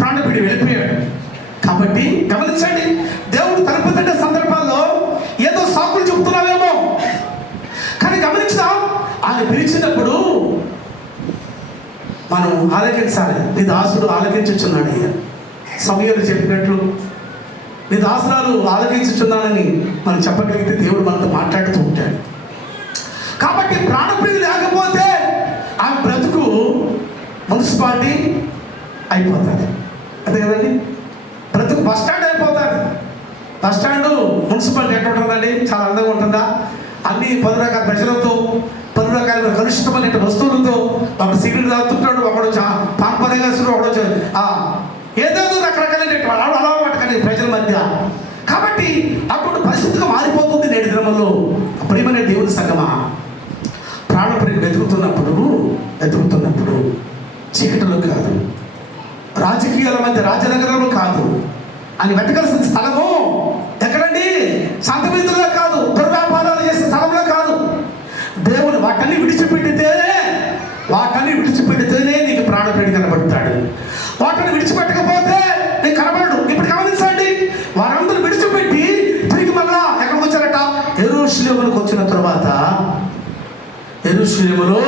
ప్రాణప్రియుడు వెళ్ళిపోయాడు. కాబట్టి గమనించండి, దేవుడు తలుపు మనం ఆలకించాలి. నీ దాసుడు ఆలకించుచున్నాడు అయ్యా. సమయాలు చెప్పినట్లు నీ దాసురాలు ఆలకించుచున్నానని మనం చెప్పగలిగితే దేవుడు మనతో మాట్లాడుతూ ఉంటాడు. కాబట్టి ప్రాణప్రియులు లేకపోతే ఆ బ్రతుకు మున్సిపాలిటీ అయిపోతుంది. అదే కదండి, బ్రతుకు బస్ స్టాండ్ అయిపోతుంది. బస్ స్టాండ్ మున్సిపాలిటీ ఎట్లా ఉంటుందండి? చాలా అందంగా ఉంటుందా? అన్ని 10 రకాల ప్రజలతో, 10 రకాల కలుషితమైన వస్తువులతో, ఒకడు సిగరెట్ తాగుతుంటాడు, ఒకడు పాన్పరగాసుడు, ఒకడు ఏదేదో రకరకాలైన అలవాటు కానీ ప్రజల మధ్య. కాబట్టి అప్పుడు పరిస్థితిగా మారిపోతుంది నేటి దినముల్లో. ప్రియమైన దేవుని సంగమా, ప్రాణప్రియులు వెతుకుతున్నప్పుడు చీకటిలో కాదు, రాజకీయాల మధ్య రాజనగరంలో కాదు, అని వెతకాల్సిన స్థలము ఎక్కడండి? సంత వీధుల్లో కాదు, దుర్వ్యాపారాలు చేసే స్థలంలో కాదు. దేవుడు వాటన్ని విడిచిపెడితేనే నీకు ప్రాణప్రియుడు కనబడతాడు. వాటిని విడిచిపెట్టకపోతే నీకు కనబడడు. ఇప్పుడు గమనించండి, వారందరూ విడిచిపెట్టి తిరిగి మళ్ళా ఎక్కడికి వచ్చారట? యెరూషలేముకు వచ్చిన తర్వాత యెరూషలేములో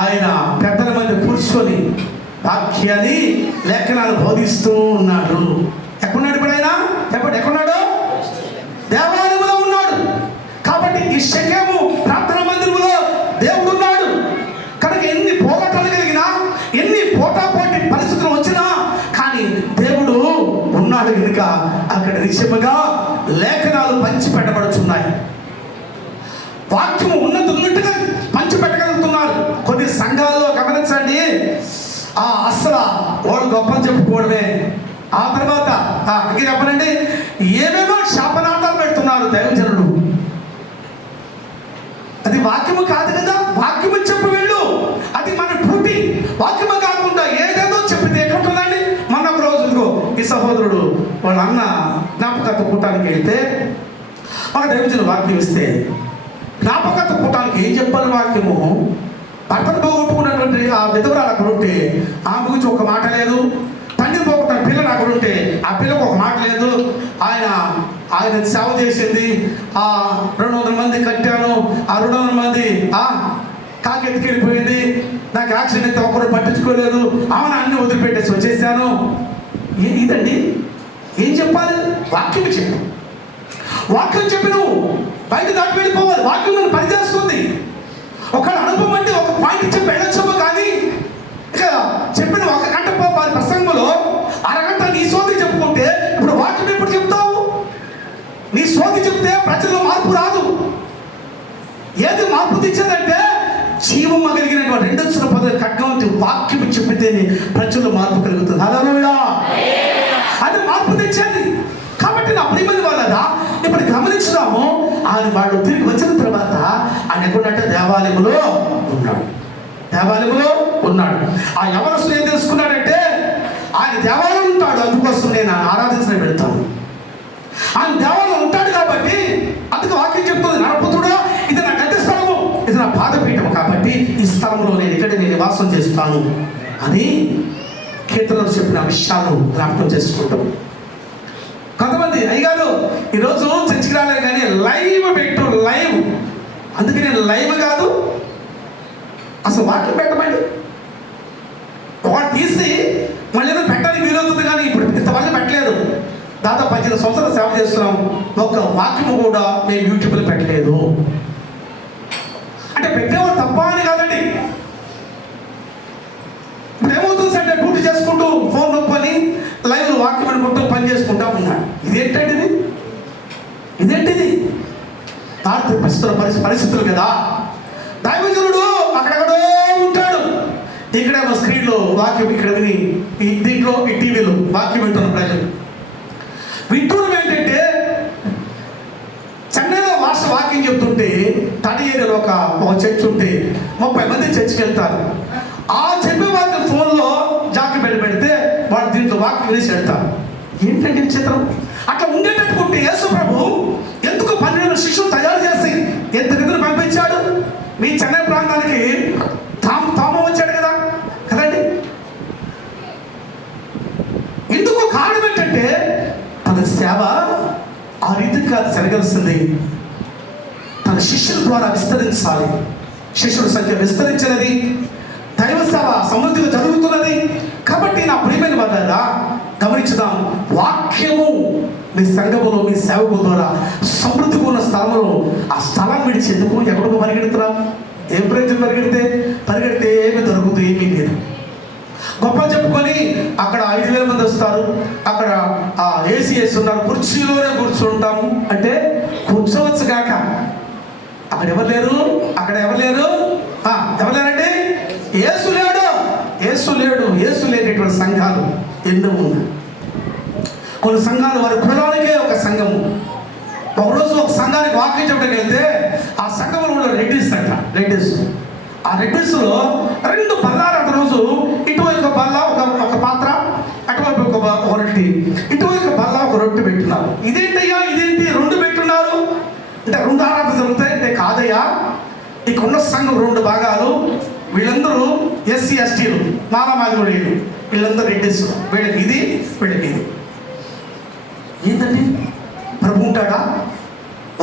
ఆయన పెద్దల మధ్య కూర్చొని వాక్యాన్ని, లేఖనాలు బోధిస్తూ ఉన్నాడు. ఎక్కడున్నాడు ఇప్పుడు ఆయన? ఎక్కడున్నాడు? దేవాలయంలో ఉన్నాడు. కాబట్టి ఈ షెకెము ప్రార్థనా మందిరములో దేవుడు ఉన్నాడు. కనుక ఎన్ని పోరాటాలు కలిగినా, ఎన్ని పోటాపోటీ పరిస్థితులు వచ్చినా కానీ దేవుడు ఉన్నాడు కనుక అక్కడ నిజముగా లేఖనాలు పంచిపెట్టబడుతున్నాయి. వాక్యము ఉన్నట్టుగా పంచిపెట్టగలుగుతున్నారు. కొన్ని సంఘాల్లో గమనించండి, అస్సలు వాడు గొప్పలు చెప్పుకోవడమే. ఆ తర్వాత ఇంకా చెప్పనండి, ఏమేమో శాపనాటాలు పెడుతున్నారు దైవజనుడు. అది వాక్యము కాదు కదా. వాక్యము చెప్పు వెళ్ళు, అది మన డ్యూటీ. వాక్యము కాకుండా ఏదేదో చెప్పితే ఎక్కడుంటుందండి? మొన్న ఒక రోజు ఈ సహోదరుడు వాళ్ళ అన్న జ్ఞాపకత్వ కూటానికి వెళ్తే ఒక దైవజనుడు వాక్యం ఇస్తే, జ్ఞాపకత్వ కూటానికి ఏం చెప్పాలి వాక్యము? భర్తను పోగొట్టుకున్నటువంటి ఆ విధవరాలు అక్కడ ఉంటే ఆమె గురించి ఒక మాట లేదు. తండ్రిని పోగొట్టిన పిల్లలు అక్కడ ఉంటే ఆ పిల్లకు ఒక మాట లేదు. ఆయన సేవ చేసింది, 200 మంది కట్టాను, ఆ 200 మంది కాకెత్తికెళ్ళిపోయింది, నాకు యాక్సిడెంట్ అయితే ఒకరు పట్టించుకోలేదు, ఆమెను అన్ని వదిలిపెట్టేసి వచ్చేసాను. ఇదండి ఏం చెప్పాలి? వాక్యం చెప్పు. వాక్యం చెప్పి నువ్వు బయట దాటి వెళ్ళిపోవాలి. వాక్యం నన్ను పనిచేస్తుంది. ఒకళ్ళ అనుభవం అంటే ఒక పాయింట్ చెప్పి వెళ్ళొచ్చాము, కానీ ఇక చెప్పిన 1 గంట వారి ప్రసంగంలో అరగంట నీ సోది చెప్పుకుంటే ఇప్పుడు వాక్యం ఎప్పుడు చెప్తావు? నీ సోది చెప్తే ప్రజల్లో మార్పు రాదు. ఏది మార్పు తెచ్చేదంటే జీవం కలిగినటువంటి 2 పదవి ఖడ్గం వాక్యం చెప్పితేనే ప్రజల్లో మార్పు కలుగుతుంది. హల్లెలూయా! అది మార్పు తెచ్చేది. కాబట్టి నా ప్రియమైన వాళ్ళగా ఇప్పుడు గమనించుదాము. ఆయన వాళ్ళు తిరిగి వచ్చిన తర్వాత ఆయన ఎక్కడున్నట్టు దేవాలయంలో ఉన్నాడు. ఆ యవనస్తుడు ఏం తెలుసుకున్నాడంటే, ఆయన దేవాలయం ఉంటాడు, అందుకోసం నేను ఆరాధించడం పెడతాను. ఆయన దేవాలయం ఉంటాడు కాబట్టి అందుకు వాక్యం చెప్తుంది, నరపుత్రుడా, ఇది నా గద్దె స్థలము, ఇది నా పాదపీఠం, కాబట్టి ఈ స్థలంలో నేను ఇక్కడ నివాసం చేస్తాను అని కీర్తనలు చెప్పిన విషయాలు జ్ఞాపకం చేసుకుంటాం. కొంతమంది అయ్యగారు ఈరోజు చర్చికి రాలేదు కానీ లైవ్ పెట్టు, లైవ్. అందుకే నేను లైవ్ కాదు, అసలు వాక్యం పెట్టమండి. ఒకటి తీసి మళ్ళీ ఏదో పెట్టడానికి వీలవుతుంది, కానీ ఇప్పుడు ఇంతవరకు పెట్టలేదు. దాదాపు 15 సంవత్సరాలు సేవ చేస్తున్నాం, ఒక్క వాక్యము కూడా నేను యూట్యూబ్లో పెట్టలేదు. అంటే పెట్టేవాడు తప్ప అని కాదండి. ఇప్పుడు ఏమవుతుంది అంటే డ్యూటీ చేసుకుంటూ ఫోన్ నొప్పని లైవ్ వాక్యం అనుకుంటూ పని చేసుకుంటా ఉన్నాడు. ఇదేంటిది పరిస్థితులు కదా. దైవజనుడు అక్కడెక్కడో ఉంటాడు, ఇక్కడేమో స్క్రీన్లో వాక్యం ఇక్కడ విని, దీంట్లో ఈ టీవీలో వాక్యం వింటున్న ప్రజలు వింటున్నాం. ఏంటంటే చెన్నైలో వాక్యం చెప్తుంటే తడి ఏరియాలో ఒక చర్చ్ ఉంటే 30 మంది చర్చికి వెళ్తారు. ఆ చెప్పే వాక్యం ఫోన్లో జాకి పెడితే వాళ్ళు దీంట్లో వాక్యం వినేసి వెళ్తారు. ఏంటంటే చిత్రం అట్లా ఉండేటట్టుకుంటే యేసు ప్రభు ఎందుకు 12 శిష్యులు తయారు చేసి ఎంతమందిని పంపించాడు? మీ చెన్నై ప్రాంతానికి తామ వచ్చాడు కదండి. ఎందుకు కారణం ఏంటంటే తన సేవ ఆ రీతికి కాదు జరగాల్సింది, తన శిష్యుల ద్వారా విస్తరించాలి. శిష్యుల సంఖ్య విస్తరించినది, దైవ సేవ సమృద్ధిగా జరుగుతున్నది. కాబట్టి నా ప్రియమైన వారా గమనించుదాం, వాక్యము మీ సంఘములో మీ సేవకుల ద్వారా సమృద్ధిగా ఉన్న స్థలంలో ఆ స్థలం విడిచేందుకు ఎక్కడికో పరిగెడుతున్నారు. ఏం ప్రయోజనం? పరిగెడితే ఏమి దొరుకుతుంది? ఏమీ లేదు. గొప్ప చెప్పుకొని అక్కడ 5,000 మంది వస్తారు, అక్కడ ఏసీ వేస్తున్నారు, కుర్చీలోనే కూర్చుంటాము అంటే కూర్చోవచ్చు కాక అక్కడ ఎవరు లేరు. ఎవరు లేరండి? యేసు లేనటువంటి సంఘాలు ఎన్నో ఉన్నాయి. కొన్ని సంఘాలు వారి కులానికే ఒక సంఘము. ఒకరోజు ఒక సంఘానికి వాక్యం చెప్పడానికి వెళ్తే ఆ సంఘంలో ఉన్న రెడ్డిస్ ఆ రెడ్డిస్లో 2 బల్లాలు అంత రోజు ఇటువైపు ఒక బల్ల ఒక పాత్ర, అటువైపు ఒక రొట్టి, ఇటువైపు బల్ల ఒక రొట్టె పెట్టున్నారు. ఇదేంటి 2 పెట్టున్నారు అంటే 2 ఆరాధన జరుగుతాయి అంటే కాదయ్యా, ఇక్కడున్న సంఘం 2 భాగాలు. వీళ్ళందరూ ఎస్సీ ఎస్టీలు, మాలమాదిగోడు, వీళ్ళందరూ రెడ్డిస్. వీళ్ళకి ఇది ఏంటండి? ప్రభు ఉంటాడా?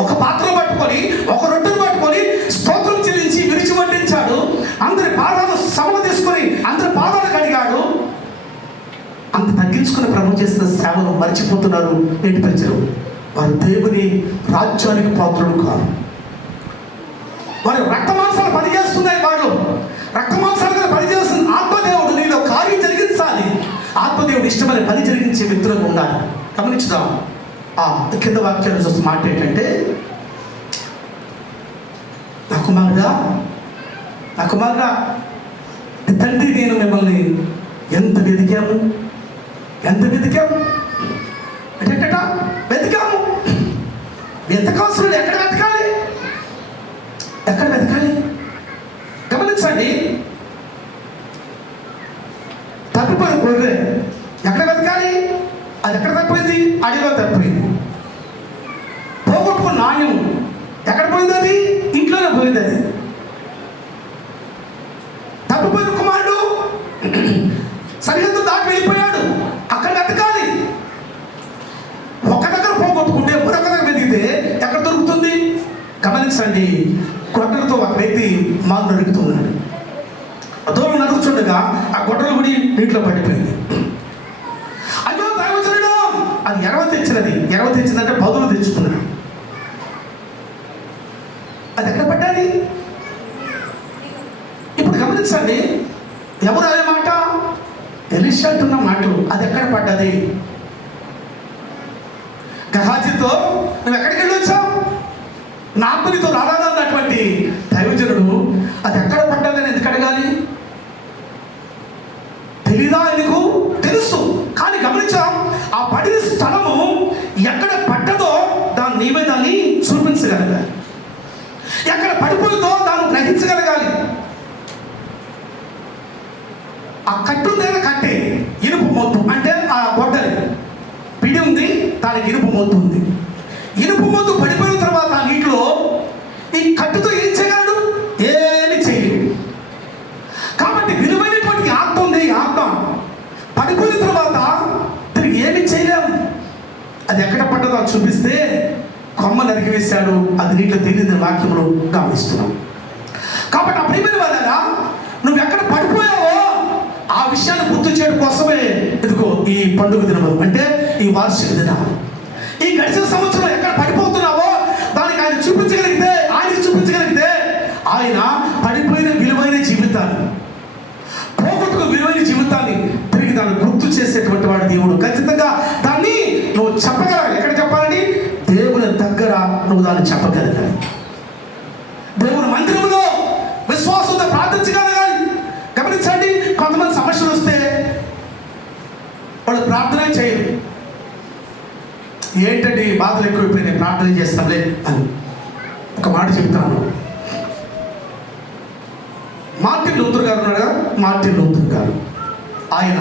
ఒక పాత్రలు పట్టుకొని ఒక రొట్టెను పట్టుకొని స్తోత్రం చెల్లించి విరిచి వడ్డించాడు. అందరి పాదాలు సభలు తీసుకొని అందరి పాదాలు కడిగాడు. అంత తగ్గించుకుని ప్రభు చేసిన సేవలు మర్చిపోతున్నారు ఏంటి ప్రజలు? వారు దేవుని రాజ్యానికి పాత్రులు కాదు. వారు రక్తమాంసాలు పనిచేస్తున్నాయి. వాళ్ళు రక్తమాంసాలుగా పనిచేస్తున్న ఆత్మదేవుడు నీలో కార్యం జరిగించాలి. ఆత్మదేవుడు ఇష్టమైన పని జరిగించే వ్యక్తులకు ఉండాలి. గమనించుదాం. కింద వాక్యాలు చూస్తే మాట ఏంటంటే, నా కుమారుడా తండ్రి నేను మిమ్మల్ని ఎంత వెతికాము అంటే వెతకాల్సిన ఎక్కడ వెతకాలి? గమనించండి. తప్పిపోయిన గొర్రె ఎక్కడ వెతకాలి? అది ఎక్కడ తప్పిపోయింది? అడవిలో తప్పిపోయింది. పోగొట్టుకున్న నాణ్యం ఎక్కడ పోయింది? అది ఇంట్లోనే పోయింది. అది తప్పిపోయిన కుమారుడు సరిహద్దు దాటి వెళ్ళిపోయాడు. అక్కడ వెతకాలి. ఒక దగ్గర పోగొట్టుకుంటే మరొక దగ్గర వెతికితే ఎక్కడ దొరుకుతుంది? గమనించండి. గొడ్డలతో ఒక వ్యక్తి మాను నరుకుతున్నాడు. దూరం నరుకుతుండగా ఆ గొడ్డలు గుడి నీటిలో పడిపోయింది. అయ్యో దైవజనుడు, అది ఎరవ తెచ్చిందంటే బదులు తెచ్చుకున్నాడు. అది ఎక్కడ పడ్డాది? ఇప్పుడు గమనించండి. ఎవరు అనే మాట? ఎలీషా అంటున్న మాటలు. అది ఎక్కడ పడ్డది? గహాజీతో నువ్వు ఎక్కడికి వెళ్ళొచ్చావు? నాకు నీతో రారాదన్నటువంటి దైవజనుడు అది ఎక్కడ పడ్డదని ఎందుకు అడగాలి? తెలీదా? ఎందుకు తెలుసు. కానీ గమనించాం, ఆ పడిన స్థలము ఎక్కడ పడ్డదో నీవే దాన్ని చూపించగలగాలి. ఎక్కడ పడిపోయిందో దాన్ని గ్రహించగలగాలి. ఆ కట్టు మీద కట్టే ఇనుపు మొత్తు అంటే ఆ గొడ్డలి పిడి ఉంది, దానికి ఇనుపు మొత్తు ఉంది. ఇనుపు మొత్తు పడిపోయిన తర్వాత నీటిలో ఈ కట్టుతో ఏం చేయగలడు? ఏమి చేయలేడు. కాబట్టి విలువైనటువంటి ఆత్మ ఉంది. ఆత్మ పడిపోయిన తర్వాత తిరిగి ఏమి చేయలేము. అది ఎక్కడ పడ్డదో అది చూపిస్తే కొమ్మ నరికి వేశాడు, అది నీటిలో తెలియని వాక్యములు గమనిస్తున్నాం. కాబట్టి ఆ ప్రియమైన వాళ్ళగా నువ్వు ఎక్కడ పడిపోయావో ఆ విషయాన్ని గుర్తు చేయడం కోసమే ఇదిగో ఈ పండుగ దినము అంటే ఈ వార్షిక దినం. ఈ గడిచిన సంవత్సరం ఎక్కడ పడిపోతున్నావో దానికి ఆయన చూపించగలిగితే ఆయన పడిపోయిన విలువైన జీవితాన్ని, పోగొట్టుకు విలువైన జీవితాన్ని తిరిగి దాన్ని గుర్తు చేసేటువంటి వాడు దేవుడు. ఖచ్చితంగా దాన్ని నువ్వు చెప్పగలగాలి. ఎక్కడ చెప్పాలని? దేవుని దగ్గర నువ్వు దాన్ని చెప్పగలగాలి. దేవుని మందిరంలో విశ్వాసంతో ప్రార్థించగలగాలి. గమనించండి, కొంతమంది సమస్యలు వస్తే వాళ్ళు ప్రార్థన చేయరు. ఏంటండి బాధలు ఎక్కువైపోయినాయి, ప్రార్థన చేస్తాంలే అని ఒక మాట చెప్తాను. మార్టిన్ లూథర్ గారు ఉన్నాడు కదా, మార్టిన్ లూథర్ గారు, ఆయన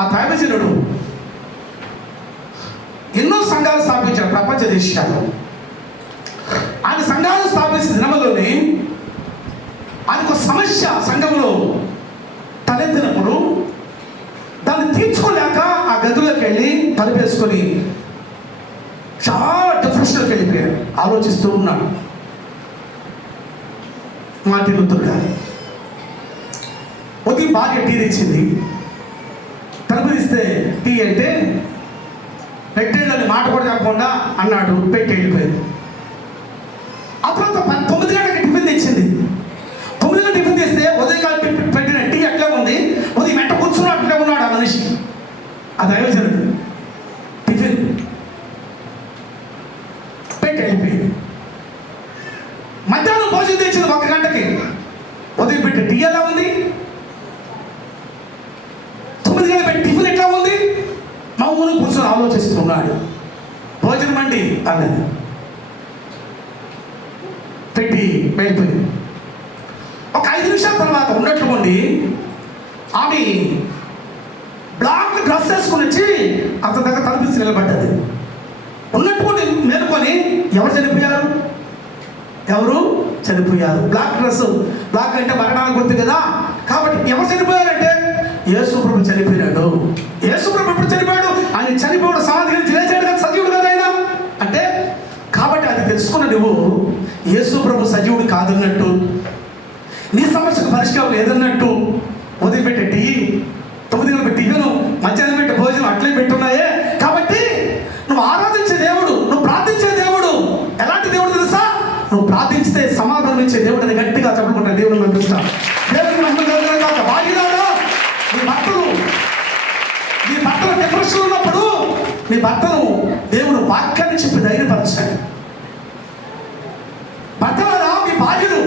ఆ దైవజనుడు ఎన్నో సంఘాలు స్థాపించాడు ప్రపంచ దేశాల్లో. ఆయన సంఘాలు స్థాపించిన దినములోనే ఆయనకు సమస్య సంఘంలో తలెత్తినప్పుడు దాన్ని తీర్చుకోలేక ఆ గదిలోకి వెళ్ళి తలుపేసుకొని చాలా డిప్రెషన్లోకి వెళ్ళిపోయాడు. ఆలోచిస్తూ ఉన్నాడు మార్టిన్ లూథర్ గారు. ఉదయం భార్య టీ తెచ్చింది. తలుపు తీస్తే టీ అంటే పెట్టేళ్ళని మాట కూడా చెప్పకుండా అన్నాడు, పెట్టి వెళ్ళిపోయింది. ఆ తర్వాత 9 గంటలకి టిఫిన్ తెచ్చింది. 9 గంటల టిఫిన్ తెస్తే ఉదయకాలం పెట్టిన టీ అట్లా ఉంది. ఉదయం వెంట కూర్చుని అట్లే ఉన్నాడు ఆ మనిషి. అది అయోజనుడు. టిఫిన్ పెట్టి వెళ్ళిపోయింది. మధ్యాహ్నం భోజనం తెచ్చింది 1 గంటకి. ఉదయం పెట్టి టీ ఎలా ఉంది, 9 గంటల పెట్టి టిఫిన్ ఎట్లా ఉంది. మౌను కూర్చొని ఆలోచిస్తున్నాడు. భోజనం అండి అన్నది, పెట్టి వెళ్ళిపోయింది. ఒక 5 నిమిషాల తర్వాత ఉన్నట్లుండి ఆమె బ్లాక్ డ్రెస్ వేసుకుని వచ్చి అతని దగ్గర తలపిసి నిలబడ్డది. ఉన్నట్టు మేలుకొని ఎవరు చనిపోయారు. బ్లాక్ డ్రెస్, బ్లాక్ అంటే మరణానికి గుర్తు కదా. కాబట్టి ఎవరు చనిపోయారంటే యేసుప్రభు చనిపోయాడు. యేసుప్రభు ఎప్పుడు చనిపోయాడు? ఆయన చనిపోయాడు, సమాధి నుంచి లేచాడు కదా, సజీవుడు కదా ఆయన అంటే. కాబట్టి అది తెలుసుకున్న నువ్వు యేసుప్రభు సజీవుడు కాదన్నట్టు, నీ సమస్యకు పరిష్కారం లేదన్నట్టు వదిలిపెట్టే టీ, 9 గంటల టిఫిను, మధ్యాహ్నం పెట్టే భోజనం అట్లే పెట్టున్నాయే. కాబట్టి నువ్వు ఆరాధించే దేవుడు, నువ్వు ప్రార్థించే దేవుడు ఎలాంటి దేవుడు తెలుసా? నువ్వు ప్రార్థించితే సమాధానం ఇచ్చే దేవుడు అని గట్టిగా చెప్పుకుంటా దేవుడు పంపిస్తా. దేవుడికి బాధ్యత. నీ భర్తలు డిప్రెషన్ ఉన్నప్పుడు నీ భర్తను దేవుడు వాక్యాన్ని చెప్పి ధైర్యపరచండి. భర్తలారా, మీ భార్యలు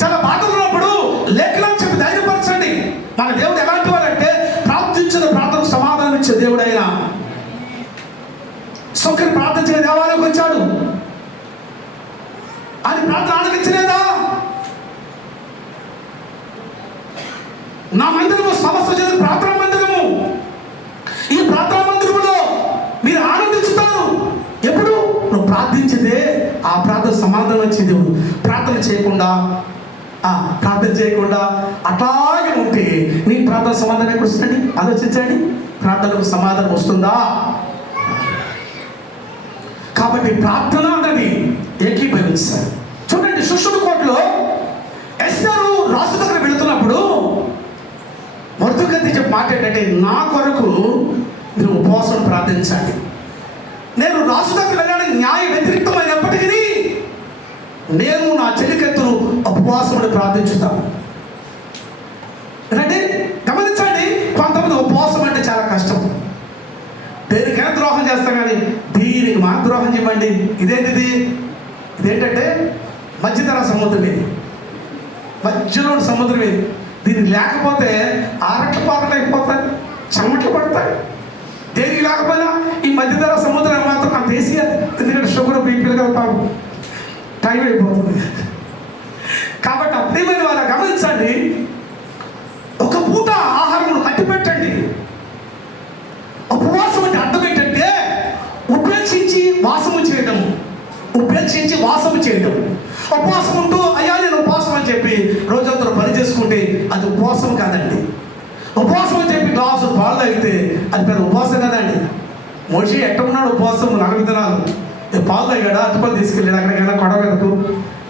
చాలా బాధలు ఉన్నప్పుడు లేఖనాన్ని చెప్పి ధైర్యపరచండి. మన దేవుడు ఎలాంటి వాడంటే ప్రార్థించిన ప్రార్థనకు సమాధానం ఇచ్చే దేవుడు. ఆయన సొక్కని ప్రార్థించిన దేవాలయంకి వచ్చాడు. ఆయన ప్రార్థన ఆలకించలేదా? నా మందిరము సమస్త జనుల ప్రార్థనా మందిరము. ఈ ప్రార్థనా మందిరములో మీరు ఆనందించుతారు. ఎప్పుడు నువ్వు ప్రార్థించితే ఆ ప్రార్థన సమాధానం వచ్చే దేవుడు. ప్రార్థన చేయకుండా అట్లాగే ఉంటే నీ ప్రార్థన సమాధానం ఎక్కడ వస్తుంది? ఆలోచించండి. ప్రార్థనకు సమాధానం వస్తుందా? కాబట్టి ప్రార్థన అన్నది ఏకీభవించాలి. చూడండి, శిష్యుడి కోటలో ఎస్తరు రాజు దగ్గర వెళుతున్నప్పుడు మొర్దెకై చెప్పి మాట ఏంటంటే, నా కొరకు మీరు ఉపవాసం ప్రార్థించండి. నేను రాజు దగ్గర వెళ్ళడానికి న్యాయ వ్యతిరేక్తమైనప్పటికీ నేను నా చెలికెత్తును ఉపవాసముని ప్రార్థించుతాను. అంటే గమనించండి, కొంతమంది ఉపవాసం అంటే చాలా కష్టం. దేనికైనా ద్రోహం చేస్తాం, కానీ దీనికి మా ద్రోహం చేయమండి. ఇదేంటంటే మధ్యతర సముద్రం ఇది, మధ్యలో సముద్రం ఇది. దీనికి లేకపోతే ఆరట్లు పారట్లు అయిపోతాయి, చెమట్లు పడతాయి. దేనికి లేకపోయినా ఈ మధ్యధర సముద్రం మాత్రం నాకు వేసేయాలి. ఎందుకంటే షుగర్ బీపీలు కదా, పాపం టైం అయిపోతుంది. కాబట్టి అప్రియమైన వారు గమనించండి, ఒక పూట ఆహారం కట్టి పెట్టండి. ఉపవాసం అంటే అర్థం ఏంటంటే ఉపేక్షించి వాసము చేయడం. ఉపవాసం ఉంటూ అయ్యా నేను ఉపవాసం అని చెప్పి రోజంతా పని చేసుకుంటే అది ఉపవాసం కాదండి. ఉపవాసం అని చెప్పి గ్లాసు పాలు తాగితే అది పెద్ద ఉపవాసం కదండి. మనిషి ఎట్ట ఉన్నాడు ఉపవాసం 40 దినాలు. పాలు తాగాడా, అటుపల్లి తీసుకెళ్ళాడు, అక్కడికైనా కొడవ మీదకు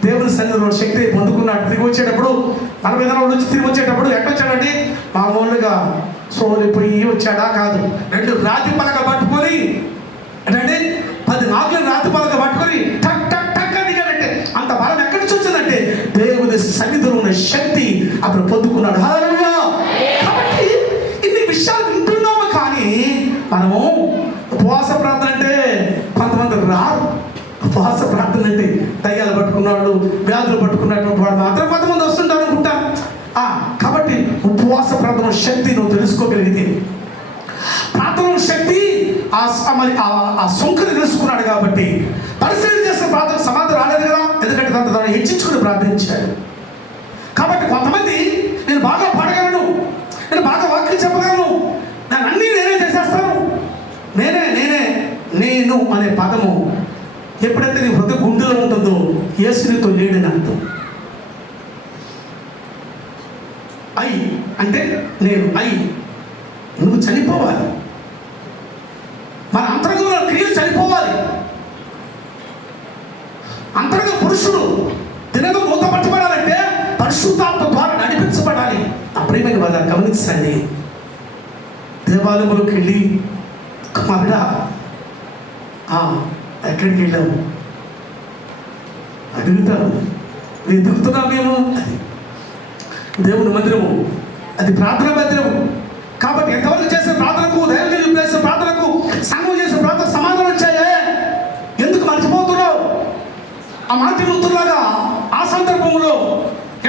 దేవుని సన్నిధిలో శక్తి పొందుకున్నాడు. తిరిగి వచ్చేటప్పుడు 40 దినాల నుంచి తిరిగి వచ్చేటప్పుడు ఎట్టొచ్చాడండి? మామూలుగా సోలిపోయి వచ్చాడా? కాదు, 2 రాతి పలక పట్టుకొని అంటే 10 నాగులను రాతి పలక పట్టుకొని టక్ టక్ టక్ అని దిగాడంటే అంత బలం ఎక్కడి నుంచి వచ్చిందంటే దేవుని సన్నిధిలో ఉన్న శక్తి అతను పొందుకున్నాడు. హల్లెలూయా. కాబట్టి ఇన్ని విషయాలు వింటున్నాము, కానీ మనము ఉపవాస ప్రార్థన అంటే కొంతమంది రారు. ఉపవాస ప్రార్థన అంటే దయ్యాలు పట్టుకున్నాడు, వ్యాధులు పట్టుకున్నటువంటి వాడు మాత్రం కొంతమంది వస్తుంటారు అనుకుంటా. కాబట్టి ఉపవాస ప్రార్థన శక్తి నువ్వు తెలుసుకోగలిగితే, ప్రార్థన శక్తి మరి ఆ సొంకని తెలుసుకున్నాడు. కాబట్టి పరిశీలన చేసిన ప్రార్థన సమాధానం రాలేదు కదా, ఎందుకంటే తను హెచ్చించుకుని ప్రార్థించాడు. కాబట్టి కొంతమంది నేను బాగా పాడగలను, నేను బాగా వాక్యం చెప్పగలను, నేను అన్నీ నేనే చేసేస్తాను, నేను అనే పదము ఎప్పుడైతే నీ హృదయ గుండెలో ఉంటుందో యేసు నీతో లేడని అర్థం. అంటే నేను నువ్వు చనిపోవాలి. మన అంతరంగంలో క్రియలు చనిపోవాలి. అంతరంగ పురుషుడు దినము మూతపట్టబడాలంటే పరిశుద్ధాత్మ ద్వారా నడిపించబడాలి. ఆ ప్రేమ ప్రియమైన వాళ్ళ గమనించండి, దేవాలయంలోకి వెళ్ళి కుమారుడా ఎక్కడికి వెళ్ళాము అడుగుతారు. నేను దిగుతున్నాం మేము, అది దేవుని మందిరము, అది ప్రార్థన మందిరము. కాబట్టి ఎంతవరకు చేసే ప్రార్థనకు, దైవజనులు చేసే ప్రార్థనకు, సంఘం చేసే ప్రార్థన సమాధానం వచ్చాయే, ఎందుకు మర్చిపోతున్నావు? ఆ మాతృలాగా ఆ సందర్భంలో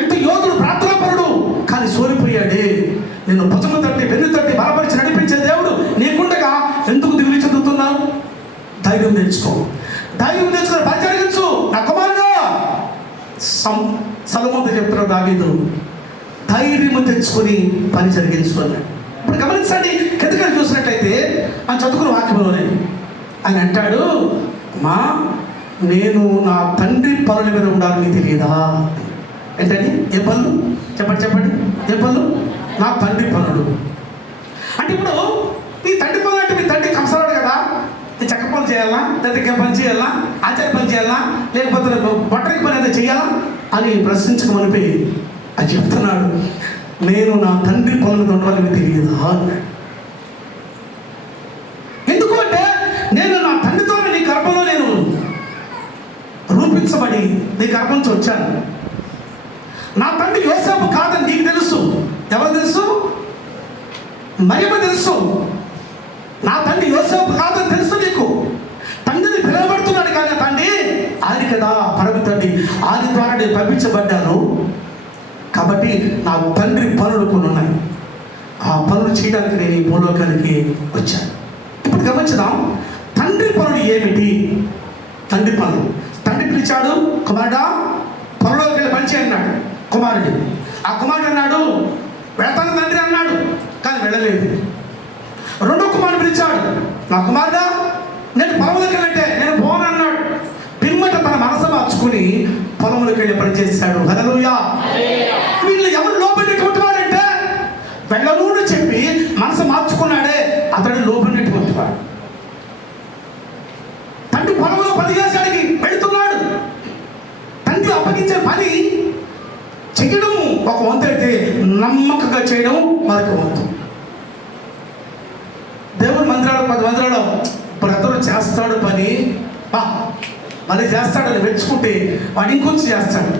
ఎంత యోధుడు, ప్రార్థనాపరుడు, కానీ సోలిపోయాడే. నేను భుజము తట్టి వెన్ను తట్టి బలపరిచి నడిపించే దేవుడు నీకుండగా ఎందుకు దిగులు చెందుతున్నావు? ధైర్యం తెచ్చుకో, ధైర్యం తెచ్చుకొని పని జరిగించు నా కుమారుడు. సొలొమోనుతో చెప్తున్నాడు దావీదు, ధైర్యం తెచ్చుకొని పని జరిగించుకున్నాడు. ఇప్పుడు గమనించండి, కిందకి చూసినట్లయితే ఆయన చదువుకున్న వాక్యంలోనే ఆయన అంటాడు, నేను నా తండ్రి పనుల మీద ఉండాలని తెలియదా? ఏంటండి? ఏ పనులు? చెప్పండి. ఏ పనులు? నా తండ్రి పనులు. అంటే ఇప్పుడు నీ తండ్రి పనులు అంటే మీ తండ్రి కంసరాడు కదా, నీ చెక్క పనులు చేయాలా, లేదా పని చేయాలా, ఆచార్య పని చేయాలా, లేకపోతే బొట్టరికి పని ఏదో చేయాలా అని ప్రశ్నించుకోమనిపోయి అది చెప్తున్నాడు, నేను నా తండ్రి పనులు ఉండాలని తెలియదా అన్నాడు. ఎందుకు అంటే నేను నా తండ్రితో నీ గర్భంలో నేను రూపించబడి నీ గర్భం నుంచి వచ్చాను. నా తండ్రి యోసేపు కాదని నీకు తెలుసు. ఎవరు తెలుసు? మరియమ్మ తెలుసు. నా తండ్రి యోసేపు కాదని తెలుసు నీకు. తండ్రిని పిలువబడుతున్నాడు కానీ తండ్రి ఆయన కదా, పరమ తండ్రి, ఆయన ద్వారా నేను పంపించబడ్డాను. కాబట్టి నా తండ్రి పనులు కొన్ని ఉన్నాయి, ఆ పనులు చేయడానికి నేను ఈ భూలోకానికి వచ్చాను. ఇప్పుడు గమనించుదాం, తండ్రి పనులు ఏమిటి? తండ్రి పనులు. తండ్రి పిలిచాడు, కుమారుడా పనులోకి వెళ్ళి పని చేయన్నాడు కుమారుడు. ఆ కుమారుడు అన్నాడు, వెళ్తాను తండ్రి అన్నాడు, కానీ వెళ్ళలేదు. రెండో కుమారుడు పిలిచాడు, నా కుమారుడా నేను పొలంలోకి వెళ్ళంటే నేను పోను అన్నాడు. పిమ్మట తన మనసు మార్చుకుని పొలంలోకి వెళ్ళి పని చేశాడు. హల్లెలూయా. వీళ్ళు ఎవరు లోపడినటువంటి వాడంటే వెళ్ళను అని చెప్పి మనసు మార్చుకున్నాడే అతడు లోపడినటువంటి వాడు. తండ్రి పొలంలో పని చేసాడికి వెళుతున్నాడు. తండ్రి అప్పగించే పని చేయడం ఒక వంతు అయితే నమ్మకంగా చేయడం మరొక వంతు. దేవుని మందిరాలు 10 మందిరాలు బ్రదరు చేస్తాడు పని, మళ్ళీ చేస్తాడని మెచ్చుకుంటే వాడు ఇంకొంచెం చేస్తాడు.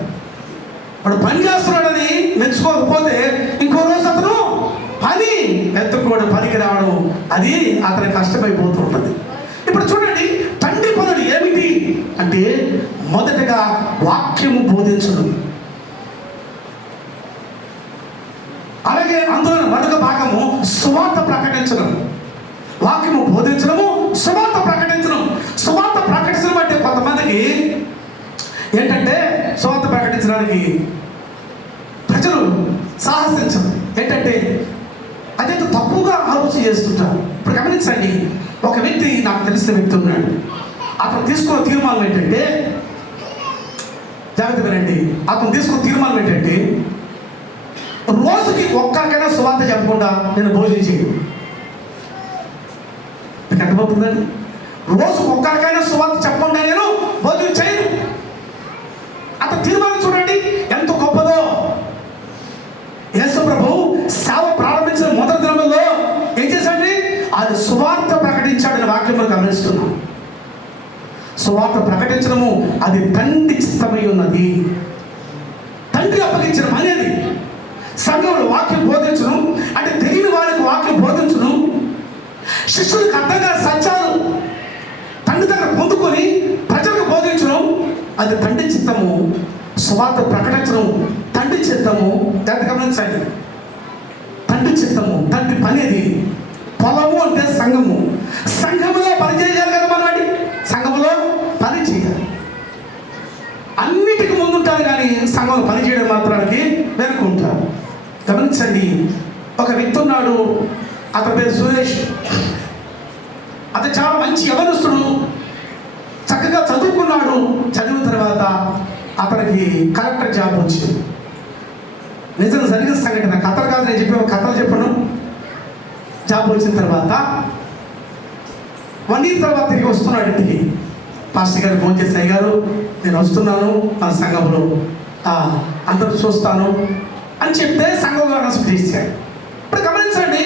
వాడు పని చేస్తున్నాడని మెచ్చుకోకపోతే ఇంకో రోజు అతను పని ఎత్తుకోవడం, పనికి రావడం, అది అతని కష్టమైపోతుంటుంది. ఇప్పుడు చూడండి, తండ్రి పనులు ఏమిటి అంటే మొదటగా వాక్యము బోధించడం, అలాగే అందులో మరొక భాగము సువార్త ప్రకటించడం. వాక్యము బోధించడము, సువార్త ప్రకటించడం. సువార్త ప్రకటించడం అంటే కొంతమందికి ఏంటంటే సువార్త ప్రకటించడానికి ప్రజలు సాహసించరు. ఏంటంటే అదేంటో తప్పుగా ఆలోచన చేస్తుంటారు. ఇప్పుడు గమనించండి, ఒక వ్యక్తి, నాకు తెలిసిన వ్యక్తి ఉన్నాడు. అతను తీసుకున్న తీర్మానం ఏంటంటే, జాగ్రత్తగా రండి, అతను తీసుకున్న తీర్మానం ఏంటంటే రోజుకి ఒక్కరికైనా సువార్త చెప్పకుండా నేను భోజనం చేయను. మీకు అర్థమవుతుందండి? రోజు ఒక్కరికైనా సువార్త చెప్పకుండా నేను భోజనం చేయను. అతను తీర్మానం చూడండి ఎంత గొప్పదో. యేసు ప్రభువు సేవ ప్రారంభించిన మొదటి దినముల్లో ఏం చేశాడు? అది సువార్త ప్రకటించాడని వాక్యంలో గమనిస్తున్నాం. సువార్త ప్రకటించడము అది తండ్రి చిత్తమై ఉన్నది. తండ్రి అప్పగించడం అనేది సంఘంలో వాక్యం బోధించడం అంటే తెలియని వారికి వాక్యం బోధించడం, శిష్యులకు అర్థం కాని సత్యాలు తండ్రి దగ్గర పొందుకొని ప్రజలకు బోధించడం, అది తండ్రి చిత్తము. సువార్త ప్రకటించడం తండ్రి చిత్తము. దాన్ని గమనించండి, తండ్రి చిత్తము, తండ్రి పని. అది పొలము అంటే సంఘము. సంఘములో పని చేయాలి కదా మనం, అండి సంఘములో పని చేయాలి. అన్నిటికీ ముందుంటారు కానీ సంఘంలో పని చేయడం మాత్రానికి వెనుకుంటారు. గమనించండి, ఒక వ్యక్తి ఉన్నాడు, అతని పేరు సురేష్. అతను చాలా మంచి యవనస్తుడు, చక్కగా చదువుకున్నాడు. చదివిన తర్వాత అతనికి కలెక్టర్ జాబ్ వచ్చింది. నిజంగా జరిగిన సంఘటన, కథలు కాదు నేను చెప్పాను, కథలు చెప్పను. జాబ్ వచ్చిన తర్వాత 1 year తర్వాత తిరిగి వస్తున్నాడు ఇంటికి. పాస్టర్ గారు ఫోన్ చేసి, అయ్యారు నేను వస్తున్నాను, మన సంఘంలో అందరూ చూస్తాను అని చెప్తే సంఘంలో అనౌన్స్ చేశాడు. ఇప్పుడు గమనించండి,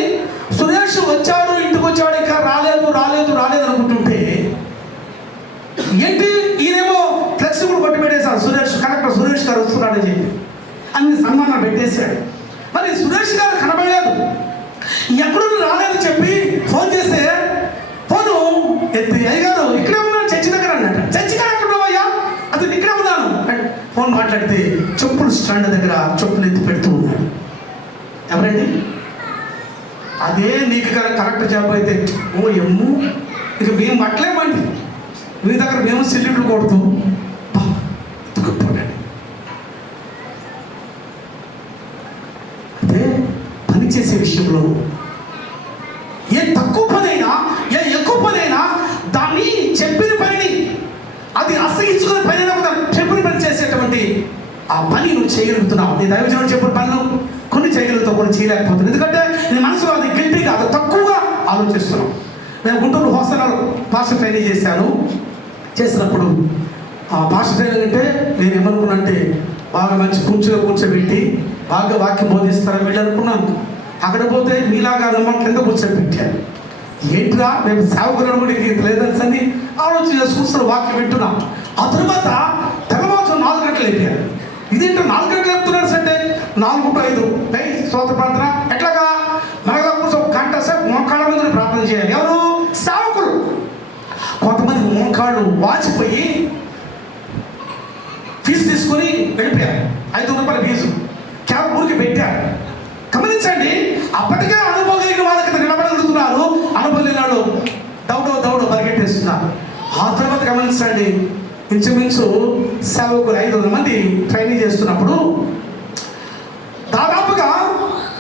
సురేష్ వచ్చాడు, ఇంటికి వచ్చాడు, ఇంకా రాలేదు అనుకుంటుంటే ఏంటి ఈయనేమో ఫ్లెక్సిబుల్ కొట్టి పెట్టేశాడు. కలెక్టర్ సురేష్ గారు వస్తున్నాడని చెప్పి అన్ని సన్మానాలు పెట్టేశాడు. మరి సురేష్ గారు కనబడలేదు, ఎక్కడో రాలేదని చెప్పి ఫోన్ చేస్తే ఫోను ఎత్తి, అయ్యగారు ఇక్కడే ఉన్నాను చర్చి దగ్గర అన్నట్టు. చర్చి గారు ఎక్కడ ఉన్నావయ్యా? అతను ఇక్కడే ఉన్నాను. ఫోన్ మాట్లాడితే చెప్పులు స్టాండ్ దగ్గర చెప్పులు ఎత్తి పెడుతూ ఉన్నాడు. ఎవరండి? అదే నీకు కదా కలెక్టర్ జాబ్ అయితే, ఓ ఎమ్ము ఇక మేము పట్టలేమండి, మీ దగ్గర మేము సిలిండర్ కొడుతూ దుఃఖపోయాడు. అదే పని చేసే విషయంలో ఏ తక్కువ పనైనా ఏ ఎక్కువ పనైనా దాన్ని చెప్పిన పనిని, అది అసహించుకునే పని చెప్పిన పని చేసేటువంటి ఆ పని నువ్వు చేయగలుగుతున్నావు. నీ దైవజనుడు చెప్పిన పనులు కొన్ని చేయగలుగుతావు, కొన్ని చేయలేకపోతున్నావు. ఎందుకంటే నీ మనసులో అది గిల్టీగా, అది తక్కువగా ఆలోచిస్తున్నావు. నేను గుంటూరు హాస్టల్లో పాస్టర్ ట్రైనింగ్ చేసినప్పుడు ఆ పాస్టర్ ట్రైనింగ్ అంటే నేను ఏమనుకున్నానంటే బాగా మంచి కూర్చోబెట్టి బాగా వాక్యం బోధిస్తారని వీళ్ళు అనుకున్నాను. అక్కడ పోతే మీలాగా నమ్మకం కింద కూర్చోబెట్టాను. ఏంట్రా మేము సేవకులను కూడా లేదని ఆలోచన చేసుకుంటున్న వాక్యం వింటున్నాం. ఆ తర్వాత తెల్లవారు 4 గంటలు అయిపోయారు. ఇదేంటో 4 గంటలు చెప్తున్నాడు అంటే 4 to 5 స్తోత్ర ప్రార్థన. ఎట్లాగా మనగా కూర్చో గంట సేపు మోకాళ్ళ మీద ప్రార్థన చేయాలి. ఎవరు? సేవకులు. కొంతమంది మోకాళ్ళు వాచిపోయి ఫీజు తీసుకొని వెళ్ళిపోయారు. 500 రూపాయల ఫీజు క్యాబ్ ఊరికి పెట్టారు. గమనించండి, అప్పటికే అనుభవం కలిగిన వాళ్ళకి నిలబడగలుగుతున్నారు, అనుభవం లేనాడు దౌడో పరిగెట్టేస్తున్నారు. ఆ తర్వాత గమనించండి, ఇంచుమించు సేవకులు 500 మంది ట్రైనింగ్ చేస్తున్నప్పుడు దాదాపుగా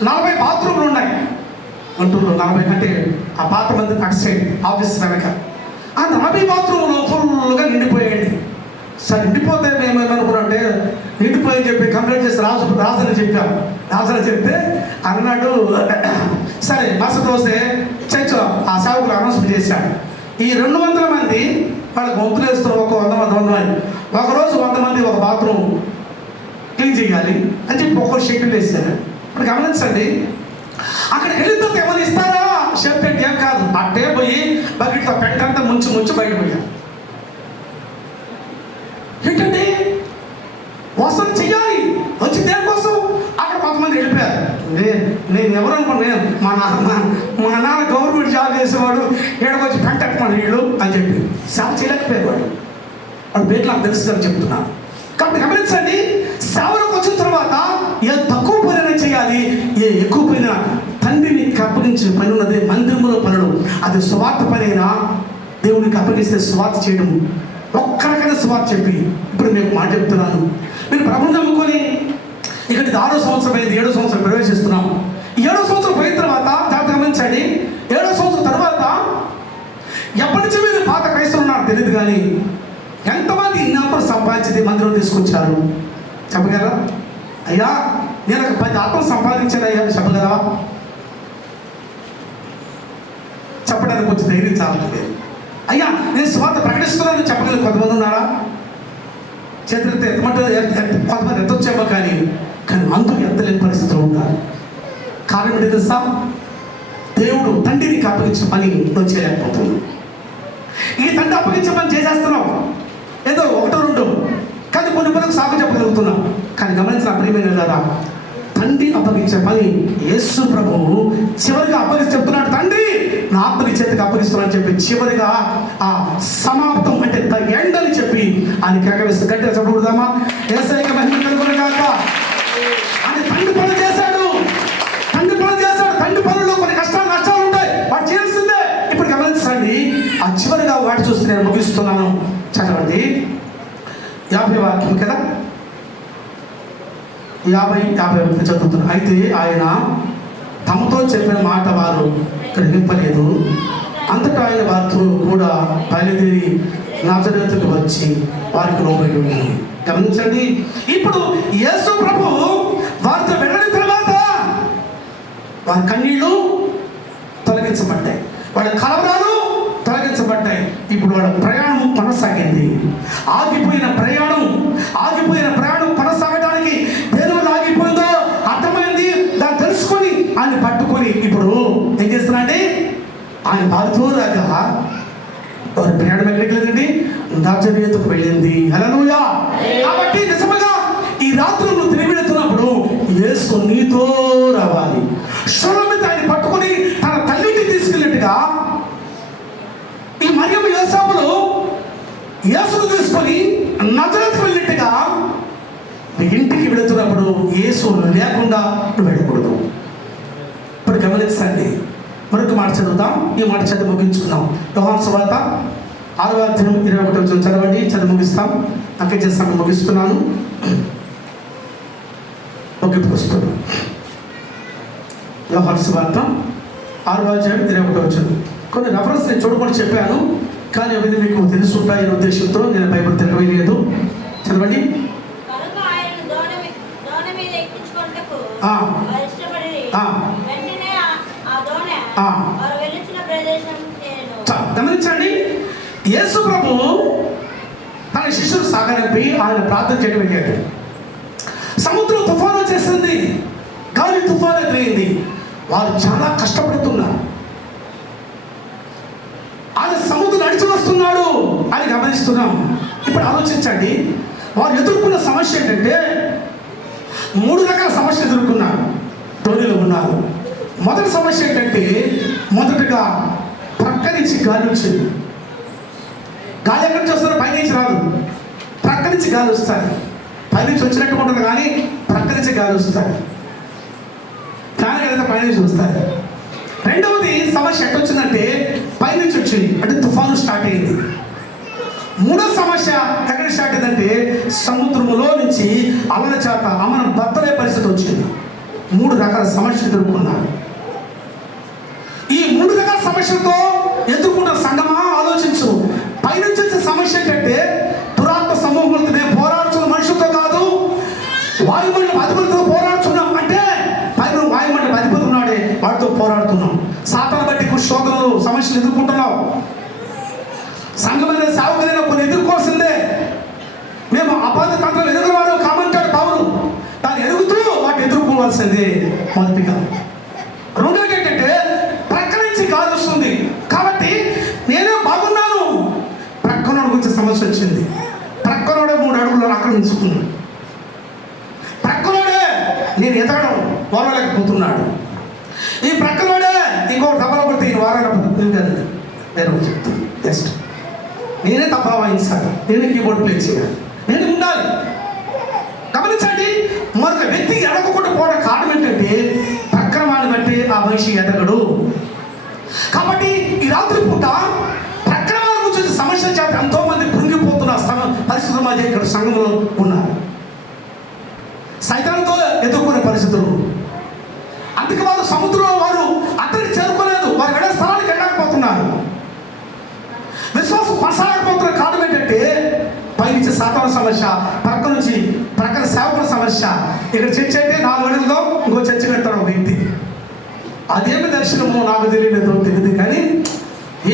40 బాత్రూమ్లు ఉన్నాయి గుంటూరులో. 40 అంటే ఆ పాత మంది అటు సైడ్ ఆఫీస్ వెనక ఆ 40 బాత్రూమ్లు ఫుల్గా నిండిపోయాయండి. సార్ నిండిపోతే మేము ఏమనుకున్నాం నిండిపోయని చెప్పి కంప్లైంట్ చేసి రాజని చెప్పాం. రాజని చెప్తే అన్నాడు, సరే మరుసటి వస్తే చర్చ ఆ సేవకులు అనౌన్స్మెంట్ చేశాడు. ఈ 200 మంది వాళ్ళకి వంతులు వేస్తున్నారు. ఒక 100 మంది ఒకరోజు 100 మంది ఒక బాత్రూమ్ క్లీన్ చేయాలి అని చెప్పి ఒక్కరు షెడ్యూల్ వేసారు. ఇప్పుడు గమనించండి, అక్కడికి వెళ్ళిన తర్వాత ఏమైనా ఇస్తారా? షెఫ్ పెట్టి ఏం కాదు, అట్టే పోయి బకెట్తో పెట్టంతా ముంచి బయట పోయాం. ఏంటంటే వసూలు చెయ్యాలి, వచ్చి దేనికోసం? అక్కడ కొంతమంది వెళ్ళిపోయారు. నేను ఎవరు అనుకున్నాను, మా నాన్న గవర్నమెంట్ జాబ్ చేసేవాడు, ఏడకొచ్చి పెంటెట్టమని వీళ్ళు అని చెప్పి సేవ చేయలేకపోయారు. వాడు పేరు నాకు తెలుస్తుందని చెప్తున్నాను. కాబట్టి గమనించండి, సేవలకు వచ్చిన తర్వాత ఏ తక్కువ పని చేయాలి, ఏ ఎక్కువ పైన తండ్రిని అప్పగించే పని ఉన్నది. మందిరంలో పనులు, అది స్వార్థ పని అయినా దేవునికి అప్పగిస్తే స్వార్థ చేయడం, ఒక్కరికైనా స్వార్థ చెప్పి ఇప్పుడు మీకు మాట చెప్తున్నాను. మీరు ప్రభుని నమ్ముకొని ఇక్కడికి 6వ సంవత్సరం అయింది, 7వ సంవత్సరం ప్రవేశిస్తున్నాం. ఈ 7వ సంవత్సరం పోయిన తర్వాత జాగ్రత్త గమనించండి, 7వ సంవత్సరం తర్వాత ఎప్పటి నుంచి మీరు పాత క్రైస్తవులు ఉన్నారు తెలియదు, కానీ ఎంతమంది ఇన్నాళ్ళు సంపాదించింది మందిరం తీసుకొచ్చారు చెప్పగలరా? అయ్యా నేను ఒక 10 ఆత్మలు సంపాదించాను అయ్యా చెప్పగలవా? చెప్పడానికి కొంచెం ధైర్యం చాలలేదు. అయ్యా నేను స్వార్థ ప్రకటిస్తున్నాను చెప్పగలిగి కొంతమంది ఉన్నారా? చేతులతో కొంతమంది ఎత్తొచ్చేమో కానీ అందరూ ఎత్తలేని పరిస్థితులు ఉన్నారు. కారణం ఏంటి తెలుసా? దేవుడు తండ్రికి అప్పగించిన పని నువ్వు చేయలేకపోతున్నావు. ఈ తండ్రి అప్పగించిన పని చేసేస్తున్నావు, ఏదో 1-2 కానీ కొన్ని పనులకు సాగు చెప్పగలుగుతున్నావు. కానీ గమనించిన ప్రియమైన ద్వారా తండ్రి అప్పగించే పని యేసు ప్రభువు చివరిగా అప్పగిస్తూ చెప్తున్నాడు, తండ్రి నా ఆత్మని చేతికి అప్పగిస్తున్నాను చెప్పి చివరిగా ఆ సమాప్తం అంటే ద ఎండ్ అని చెప్పి ఆయన కేకవేస్తూ గట్టిగా చెప్పకూడదామా? యేసయ్యకి మహిమ కలుగును గాక. ఆయన తండ్రి పనులు చేశాడు. తండ్రి పనుల్లో కొన్ని కష్టాలు నష్టాలు ఉంటాయి, వాడు చేయాల్సిందే. ఇప్పుడు గమనించండి, ఆ చివరిగా వాటి చూస్తే నేను ముగిస్తున్నాను. చదవండి 50వ వాక్యం కదా, 50 చదువుతున్నాను. అయితే ఆయన తమతో చెప్పిన మాట వారు గ్రహింపలేదు. అంతటా ఆయన వారితో కూడా బయలుదేరి నజరేతుకు వచ్చి వారికి లోబడి ఉన్నారు. గమనించండి, ఇప్పుడు యేసు ప్రభు వారితో వెళ్ళిన తర్వాత వారి కన్నీళ్ళు తొలగించబడ్డాయి, వాళ్ళ కలవరాలు తొలగించబడ్డాయి. ఇప్పుడు వాళ్ళ ప్రయాణం కొనసాగింది. ఆగిపోయిన ప్రయాణం కొనసాగడానికి దేని వల్ల ఆగిపోయిందో అర్థం ఆయన వారితో రాగా వారి ప్రయాణం ఎక్కడికి వెళ్ళింది? నజరేతుకు వెళ్ళింది. హల్లెలూయా. కాబట్టి నిజంగా ఈ రాత్రి నువ్వు తిరిగి వెళుతున్నప్పుడు యేసు నీతో రావాలి. షోలమిత ఆయన పట్టుకుని తన తల్లికి తీసుకెళ్ళినట్టుగా ఈ మరియమ్మ యోసేపులు యేసును తీసుకొని నజరేతుకు వెళ్ళినట్టుగా మీ ఇంటికి వెళుతున్నప్పుడు యేసు లేకుండా నువ్వు వెళ్ళకూడదు. ఇప్పుడు గమనించండి, మరొక మాట చదువుతాం. ఈ మాట చదివి ముగించుకున్నాం. యోహాను సువార్త 6వ అధ్యాయం 21వ వచనం చదవండి, చదివి ముగిస్తాం. నాకే చేస్తాను, ముగిస్తున్నాను, ముగింపుకు వస్తున్నాను. యోహాను సువార్త 6వ అధ్యాయం 21వ వచనం. కొన్ని రెఫరెన్స్ నేను చూడమని చెప్పాను, కానీ అవన్నీ మీకు తెలుసుంటాయనే ఉద్దేశంతో నేను బైబిల్ తిరగలేదు. చదవండి. గమనించండి, యేసు ప్రభు తన శిష్యులు సాగనిపి ఆయన ప్రార్థన చేయడం వెళ్ళాడు. సముద్రం తుఫాను వచ్చేసింది, గాలి తుఫాను ఎదురైంది, వారు చాలా కష్టపడుతున్నారు. ఆయన సముద్రం నడిచి వస్తున్నాడు అని గమనిస్తున్నాం. ఇప్పుడు ఆలోచించండి, వారు ఎదుర్కొన్న సమస్య ఏంటంటే 3 రకాల సమస్యలు ఎదుర్కొన్నారు. ధోనిలో ఉన్నారు. మొదటి సమస్య ఏంటంటే, మొదటగా ప్రక్క నుంచి గాలి వచ్చింది. గాలి ఎక్కడి నుంచి వస్తుందో పైనుంచి రాదు, ప్రక్క నుంచి గాలి వస్తుంది. పైనుంచి వచ్చినట్టు ఉంటుంది కానీ ప్రక్క నుంచి గాలి వస్తుంది. ఫ్యాన్ కలిగితే పైనుంచి వస్తుంది. రెండవది సమస్య ఎక్కడ వచ్చిందంటే పైనుంచి వచ్చింది, అంటే తుఫాను స్టార్ట్ అయింది. మూడో సమస్య ఎక్కడ స్టార్ట్ అయిందంటే సముద్రములో నుంచి అలల చేత ఆమెను బద్దలే పరిస్థితి వచ్చింది. 3 రకాల సమస్యలు ఎదుర్కొన్నారు. ఈ 3 రకాల సమస్యలతో ఎదుర్కొన్న సంగమా ఆలోచించు. పైనుంచి వచ్చే సమస్య ఏంటంటే దురాత్మ సమూహంతో మేము పోరాడుతున్న మనుషులతో కాదు, వాయుమండల అధిపతులతో పోరాడుతున్నాం. అంటే పైన వాయుమండల అధిపతి ఉన్నాడే వాటితో పోరాడుతున్నాం. సాతాను బట్టి శోధనలు సమస్యలు ఎదుర్కొంటున్నాం. సంఘమైన సేవకులైన కొన్ని ఎదుర్కోవాల్సిందే. మేము అపాధ తంత్రాలు ఎదుర్కొనేవారు కామంటాడు పౌలు. దాన్ని ఎదుగుతూ వాటిని ఎదుర్కోవాల్సిందే మొదటిగా. రెండోది ఏంటంటే ప్రక్క నుంచి గాలి వస్తుంది కాబట్టి నేనే బాగున్నాను, ప్రక్కనోడు గురించి సమస్య వచ్చింది. ప్రక్కనోడే 3 అడుగులు ఆక్రమించుకున్నాడు. ప్రక్కనోడే నేను ఎదగడం వారలేకపోతున్నాడు. ఈ ప్రక్కనోడే ఇంకో డబ్బులు పడితే ఈ వారాలు వేరే చెప్తాను. జస్ట్ నేనే తప్ప వాయించాలి, నేనే కీబోర్డ్ ప్లే చేయాలి, నేను ఉండాలి. గమనించండి, మరొక వ్యక్తి ఎడగకుండా పోవడం కారణం ఏంటంటే ప్రక్రమాన్ని బట్టి ఆ మనిషి ఎదగడు. కాబట్టి ఈ రాత్రి పూట ప్రక్రమాల గురించి సమస్యల చేత ఎంతో మంది కృంగిపోతున్న పరిస్థితుల మధ్య ఇక్కడ సంఘంలో ఉన్నారు. సైతాన్తో ఎదుర్కొనే పరిస్థితులు. అందుకే వారు సముద్రంలో వారు అతనికి చేరుకోలేదు, వారు వెళ్ళే స్థలానికి వెళ్ళకపోతున్నారు. విశ్వాసం కొనసాగకపోతున్న కారణం ఏంటంటే పైనుంచి సాతాను సమస్య, ప్రక్కన సేవకుల సమస్య. ఇక్కడ చర్చ అయితే 4 అడుగులో ఇంకో చర్చ కడతాడు ఒక వ్యక్తి. అదేమి దర్శనమో నాకు తెలియదు కానీ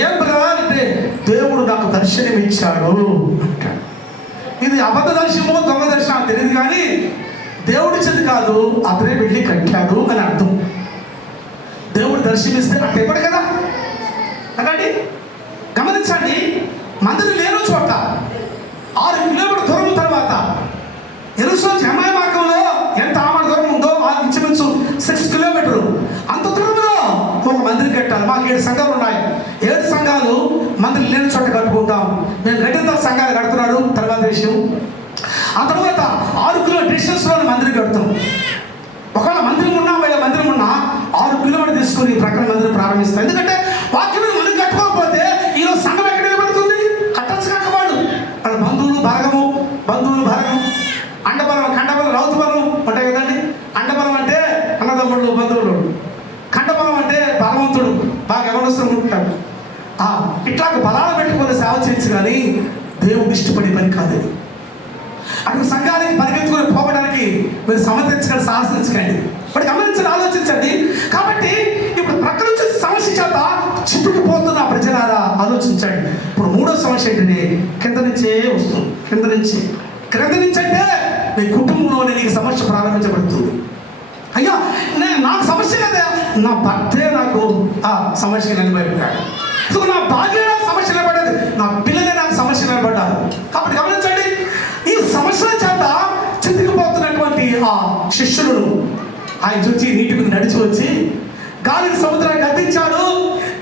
ఏం బ్రదర్ అంటే దేవుడు నాకు దర్శనం ఇచ్చాడు అంటాడు. ఇది అబద్ధ దర్శనమో దొంగ దర్శనం తెలియదు కానీ దేవుడి చేతి కాదు, అతనే వెళ్ళి కట్టాడు అని అర్థం. దేవుడు దర్శనమిస్తే అంటే ఎప్పుడు కదా కదండి. గమనించండి, మందిరం లేని చోట 6 కిలోమీటర్ దూరం తర్వాత యెరూషలేము జమాయ మార్గంలో ఎంత ఆమడ దూరం ఉందో ఇంచుమించు 6 కిలోమీటర్లు అంత దూరంలో ఒక మందిరం కట్టాలి. మాకు 7 సంఘాలు ఉన్నాయి. 7 సంఘాలు మందిరం లేని చోట కట్టుకుంటాం. మేము గట్టిన సంఘాలు కడుతున్నాడు తర్వాత విషయం. ఆ తర్వాత 6 కిలోమీటర్ డిస్టెన్స్లో మందిరం కడతాం. ఒకవేళ మందిరం ఉన్నా 6 కిలోమీటర్లు తీసుకుని ప్రక్కన మందిరం ప్రారంభిస్తాం. ఎందుకంటే వాక్యం మందిరం కట్టుకోకపోతే ఈరోజు సంఘం ఎక్కడ నిలబడుతుంది? కట్టచ్చు కాకవాడు వాళ్ళ బంధువులు భాగము అండబలం, ఖండబలం, రౌతుబలం ఉంటాయి కదండి. అండబలం అంటే అన్నదమ్ముళ్ళు బంధువులు, ఖండబలం అంటే బలవంతుడు బాగా ఎవరొస్తారు ఉంటాడు. ఇట్లాగ బలాలు పెట్టుకొని సేవ చేయొచ్చు కానీ దేవుడు ఇష్టపడే పని కాదు. అటు సంఘానికి పరిగెత్తుకొని పోవడానికి మీరు సమర్థించకండి, సాహసించకండి. ఇప్పుడు గమనించండి, ఆలోచించండి. కాబట్టి ఇప్పుడు ప్రకృతి సమస్య చేత చిక్కుకుపోతున్న ప్రజలారా ఆలోచించండి. ఇప్పుడు 3వ సమస్య ఏంటంటే కింద నుంచే వస్తుంది. క్రింద నుంచి అంటే మీ కుటుంబంలోనే నీకు సమస్య ప్రారంభించబడుతుంది. అయ్యా నాకు సమస్య కదా, నా భర్తే నాకు ఆ సమస్య నిలబెట్టాడు. సో నా భార్య నాకు సమస్య నిలబడ్డది, నా పిల్లలే నాకు సమస్య నిలబడ్డారు. కాబట్టి గమనించండి, ఈ సమస్యల చేత చితికిపోతున్నటువంటి ఆ శిష్యులను ఆయన చూసి నీటి మీద నడిచి వచ్చి గాలిని సముద్రాన్ని గద్దించాడు.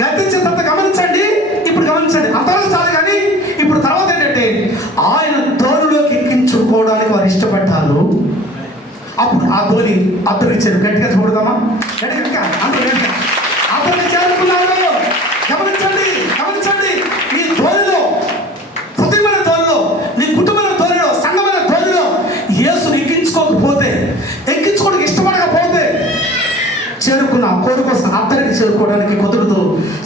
గద్దించిన తర్వాత గమనించండి, ఇప్పుడు గమనించండి, అంతవరకు చాలు. కానీ ఇప్పుడు తర్వాత ఏంటంటే ఆయన తోలులోకి ఎక్కించుకోవడానికి వారు ఇష్టపడ్డారు. అప్పుడు ఆ ధోని అద్దరు ఇచ్చారు. గట్టిగా చూడదామా? గట్టిగా అద్దరు చేరుకున్నారు. గమనించండి, గమనించండి, ఈ ధోనిలో, హృదయమైన ధోనిలో, నీ కుటుంబమైన ధోనిలో, సంఘమైన ధోనిలో యేసుని ఎక్కించుకోకపోతే, ఎక్కించుకోవడానికి ఇష్టపడకపోతే చేరుకున్న కోరు కోసం అద్దరికి చేరుకోవడానికి కుదురుతూ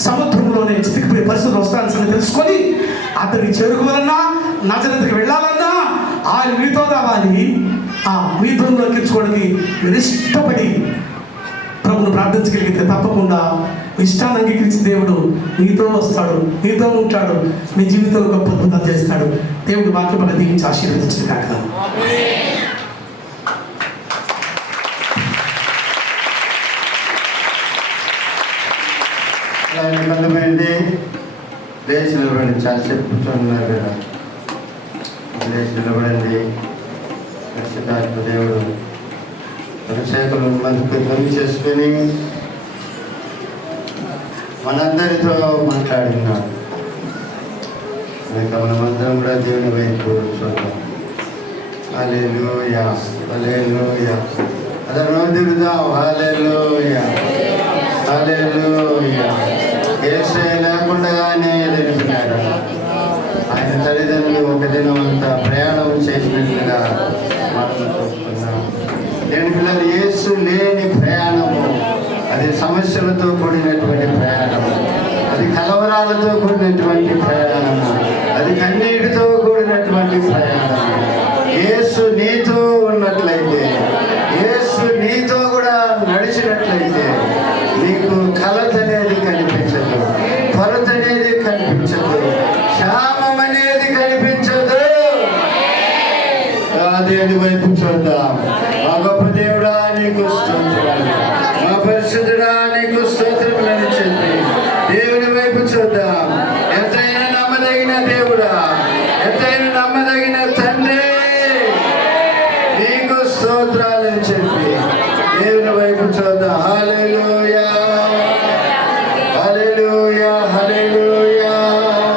సముద్రంలోనే చితికిపోయే పరిస్థితులు వస్తాయని తెలుసుకొని అతనికి చేరుకోవాలన్నా, నజరేతుకి వెళ్ళాలన్నా ఆయన మీతో రావాలి. ఆ మీతో ఎక్కించుకోవడానికి మీరు ఇష్టపడి ప్రభువును ప్రార్థించగలిగితే తప్పకుండా ఇష్టాన్ని అంగీకరించిన దేవుడు మీతో వస్తాడు, మీతో ఉంటాడు, మీ జీవితంలో గొప్ప అద్భుతం చేస్తాడు. దేవుడు వాక్యం దీవించి ఆశీర్వదించింది కాక. కళ్ళమైంది లేచి నిలబడి, చాలా చెప్పుతున్నారు కదా, లేచి నిలబడింది. పరిశుద్ధాత్మ దేవుడు అభిషేకులు మనకు పని చేసుకుని మనందరితో మాట్లాడినాడు. ఇంకా మనమందరం కూడా దేవుని వైపు చూద్దాం. హల్లెలూయా, హల్లెలూయా. అదనో తిరుగుదాం. హల్లెలూయా, హల్లెలూయా. యేసయ్య లేకుండానే ఎదిగినాడు. ఆయన తల్లిదండ్రులు ఒక దినం అంతా ప్రయాణం చేసినట్లుగా మనం చూస్తున్నాం. నేను పిల్లలు, యేసు లేని ప్రయాణము అది సమస్యలతో కూడినటువంటి ప్రయాణము, అది కలవరాలతో కూడినటువంటి ప్రయాణము, అది కన్నీటితో కూడినటువంటి ప్రయాణము. యేసు నీతో ఉన్నట్లయితే, యేసు నీతో కూడా నడిచినట్లయితే నీకు కలత అనేది కనిపించదు, కొరత అనేది కనిపించదు, క్షామం అనేది కనిపించదు. దేవుని వైపు చూద్దాం. మా గొప్ప దేవుడా నీకు స్తోత్రాలు, మా పరిశుద్ధుడా